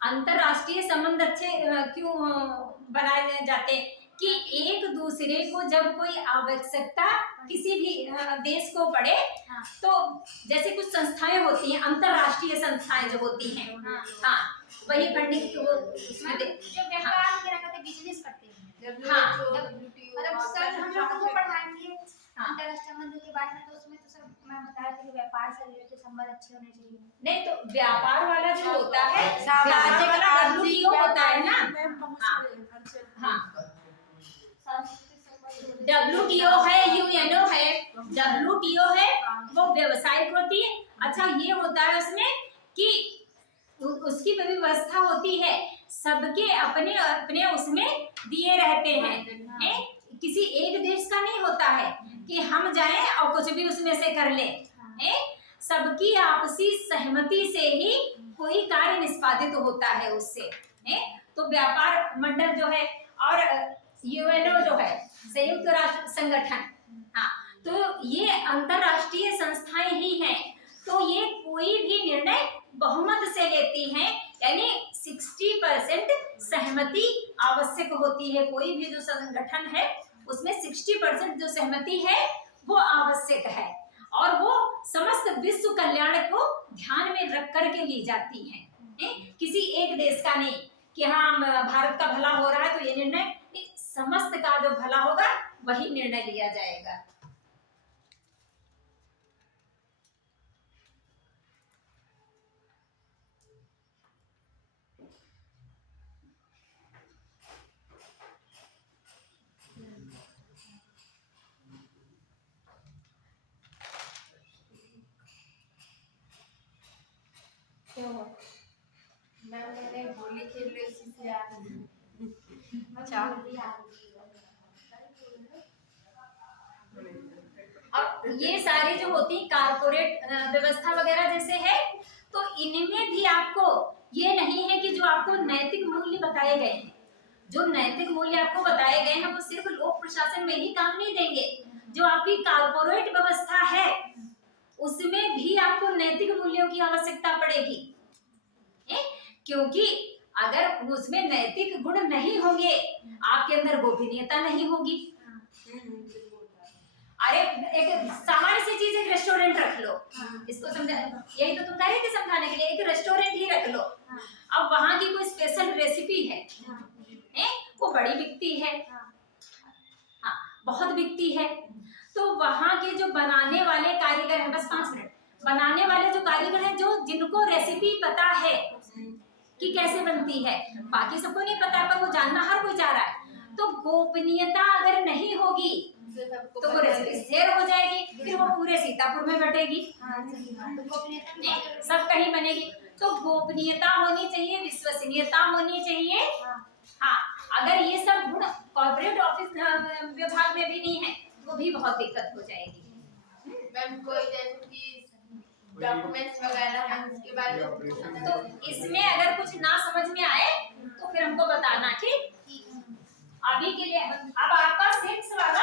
अंतरराष्ट्रीय संबंध अच्छे क्यों बनाए जाते हैं कि एक दूसरे को जब कोई आवश्यकता किसी भी देश को पड़े, तो जैसे कुछ संस्थाएं होती हैं, अंतरराष्ट्रीय संस्थाएं जो होती हैं, हाँ, वही पंडित वो उसमें जो व्यापार वगैरह करते, बिजनेस करते हैं, हाँ, मतलब सर हम लोगों को पढ़ाएंगे अंतरराष्ट्रीय संबंधों के बारे में, तो उसमें तो सब मैं बता रही थी कि व्यापार से रिलेटेड संबंध अच्छे होने चाहिए। नहीं, तो व्यापार वाला जो होता है, सामाजिक वाला WTO होता है ना, WTO है, UNO है, WTO है, वो व्यवसायिक होती है। अच्छा, ये होता है उसमें कि उसकी व्यवस्था होती है, सबके अपने अपने उसमें दिए रहते हैं, किसी एक देश का नहीं होता है कि हम जाएं और कुछ भी उसमें से कर लें, सबकी आपसी सहमति से ही कोई कार्य निष्पादित होता है उससे। तो व्यापार मंडल जो है और UNO जो है, संयुक्त राष्ट्र संगठन, हाँ, तो ये अंतरराष्ट्रीय संस्थाएं ही हैं। तो ये कोई भी निर्णय बहुमत से लेती हैं, यानी 60% सहमति आवश्यक होती है। कोई भी जो संगठन है उसमें 60% जो सहमति है वो आवश्यक है, और वो समस्त विश्व कल्याण को ध्यान में रख करके ली जाती है, किसी एक देश का नहीं कि हाँ भारत का भला हो रहा है तो ये निर्णय, समस्त का जो भला होगा वही निर्णय लिया जाएगा। मैंने होली खेल ली, इसी से याद है। अच्छा, और ये सारी जो होती कारपोरेट व्यवस्था वगैरह जैसे है, तो इनमें भी आपको ये नहीं है कि जो आपको नैतिक मूल्य बताए गए हैं, जो नैतिक मूल्य आपको बताए गए हैं वो सिर्फ लोक प्रशासन में ही काम नहीं देंगे। जो आपकी कारपोरेट व्यवस्था है उसमें भी आपको नैतिक मूल्यों की आवश्यकता पड़ेगी, क्योंकि अगर उसमें नैतिक गुण नहीं होंगे, आपके अंदर गोपनीयता नहीं होगी। अरे एक सामान्य सी चीज, एक रेस्टोरेंट रख लो, इसको समझा, यही तो तुम कह रहे थे समझाने के लिए, एक रेस्टोरेंट ही रख लो। अब वहां की कोई स्पेशल रेसिपी है, वो बड़ी बिकती है, हाँ बहुत बिकती है, तो वहां के जो बनाने वाले कारीगर हैं, बस 5 मिनट, बनाने वाले जो कारीगर हैं, जो जिनको रेसिपी पता है कि कैसे बनती है, बाकी सबको नहीं पता पर वो जानना हर कोई चाह रहा है, तो गोपनीयता अगर नहीं होगी तो वो रेसिपी शेयर हो जाएगी, फिर वो पूरे सीतापुर में बटेगी, सब कहीं बनेगी। तो गोपनीयता होनी चाहिए, विश्वसनीयता होनी चाहिए। हाँ, अगर ये सब गुण कॉर्पोरेट ऑफिस विभाग में भी नहीं है तो भी बहुत दिक्कत हो जाएगी। मैम कोई जैसे कि डॉक्यूमेंट्स वगैरह हैं उसके बारे में, तो इसमें अगर कुछ ना समझ में आए तो फिर हमको बताना, ठीक। अभी के लिए अब आपका 6 वाला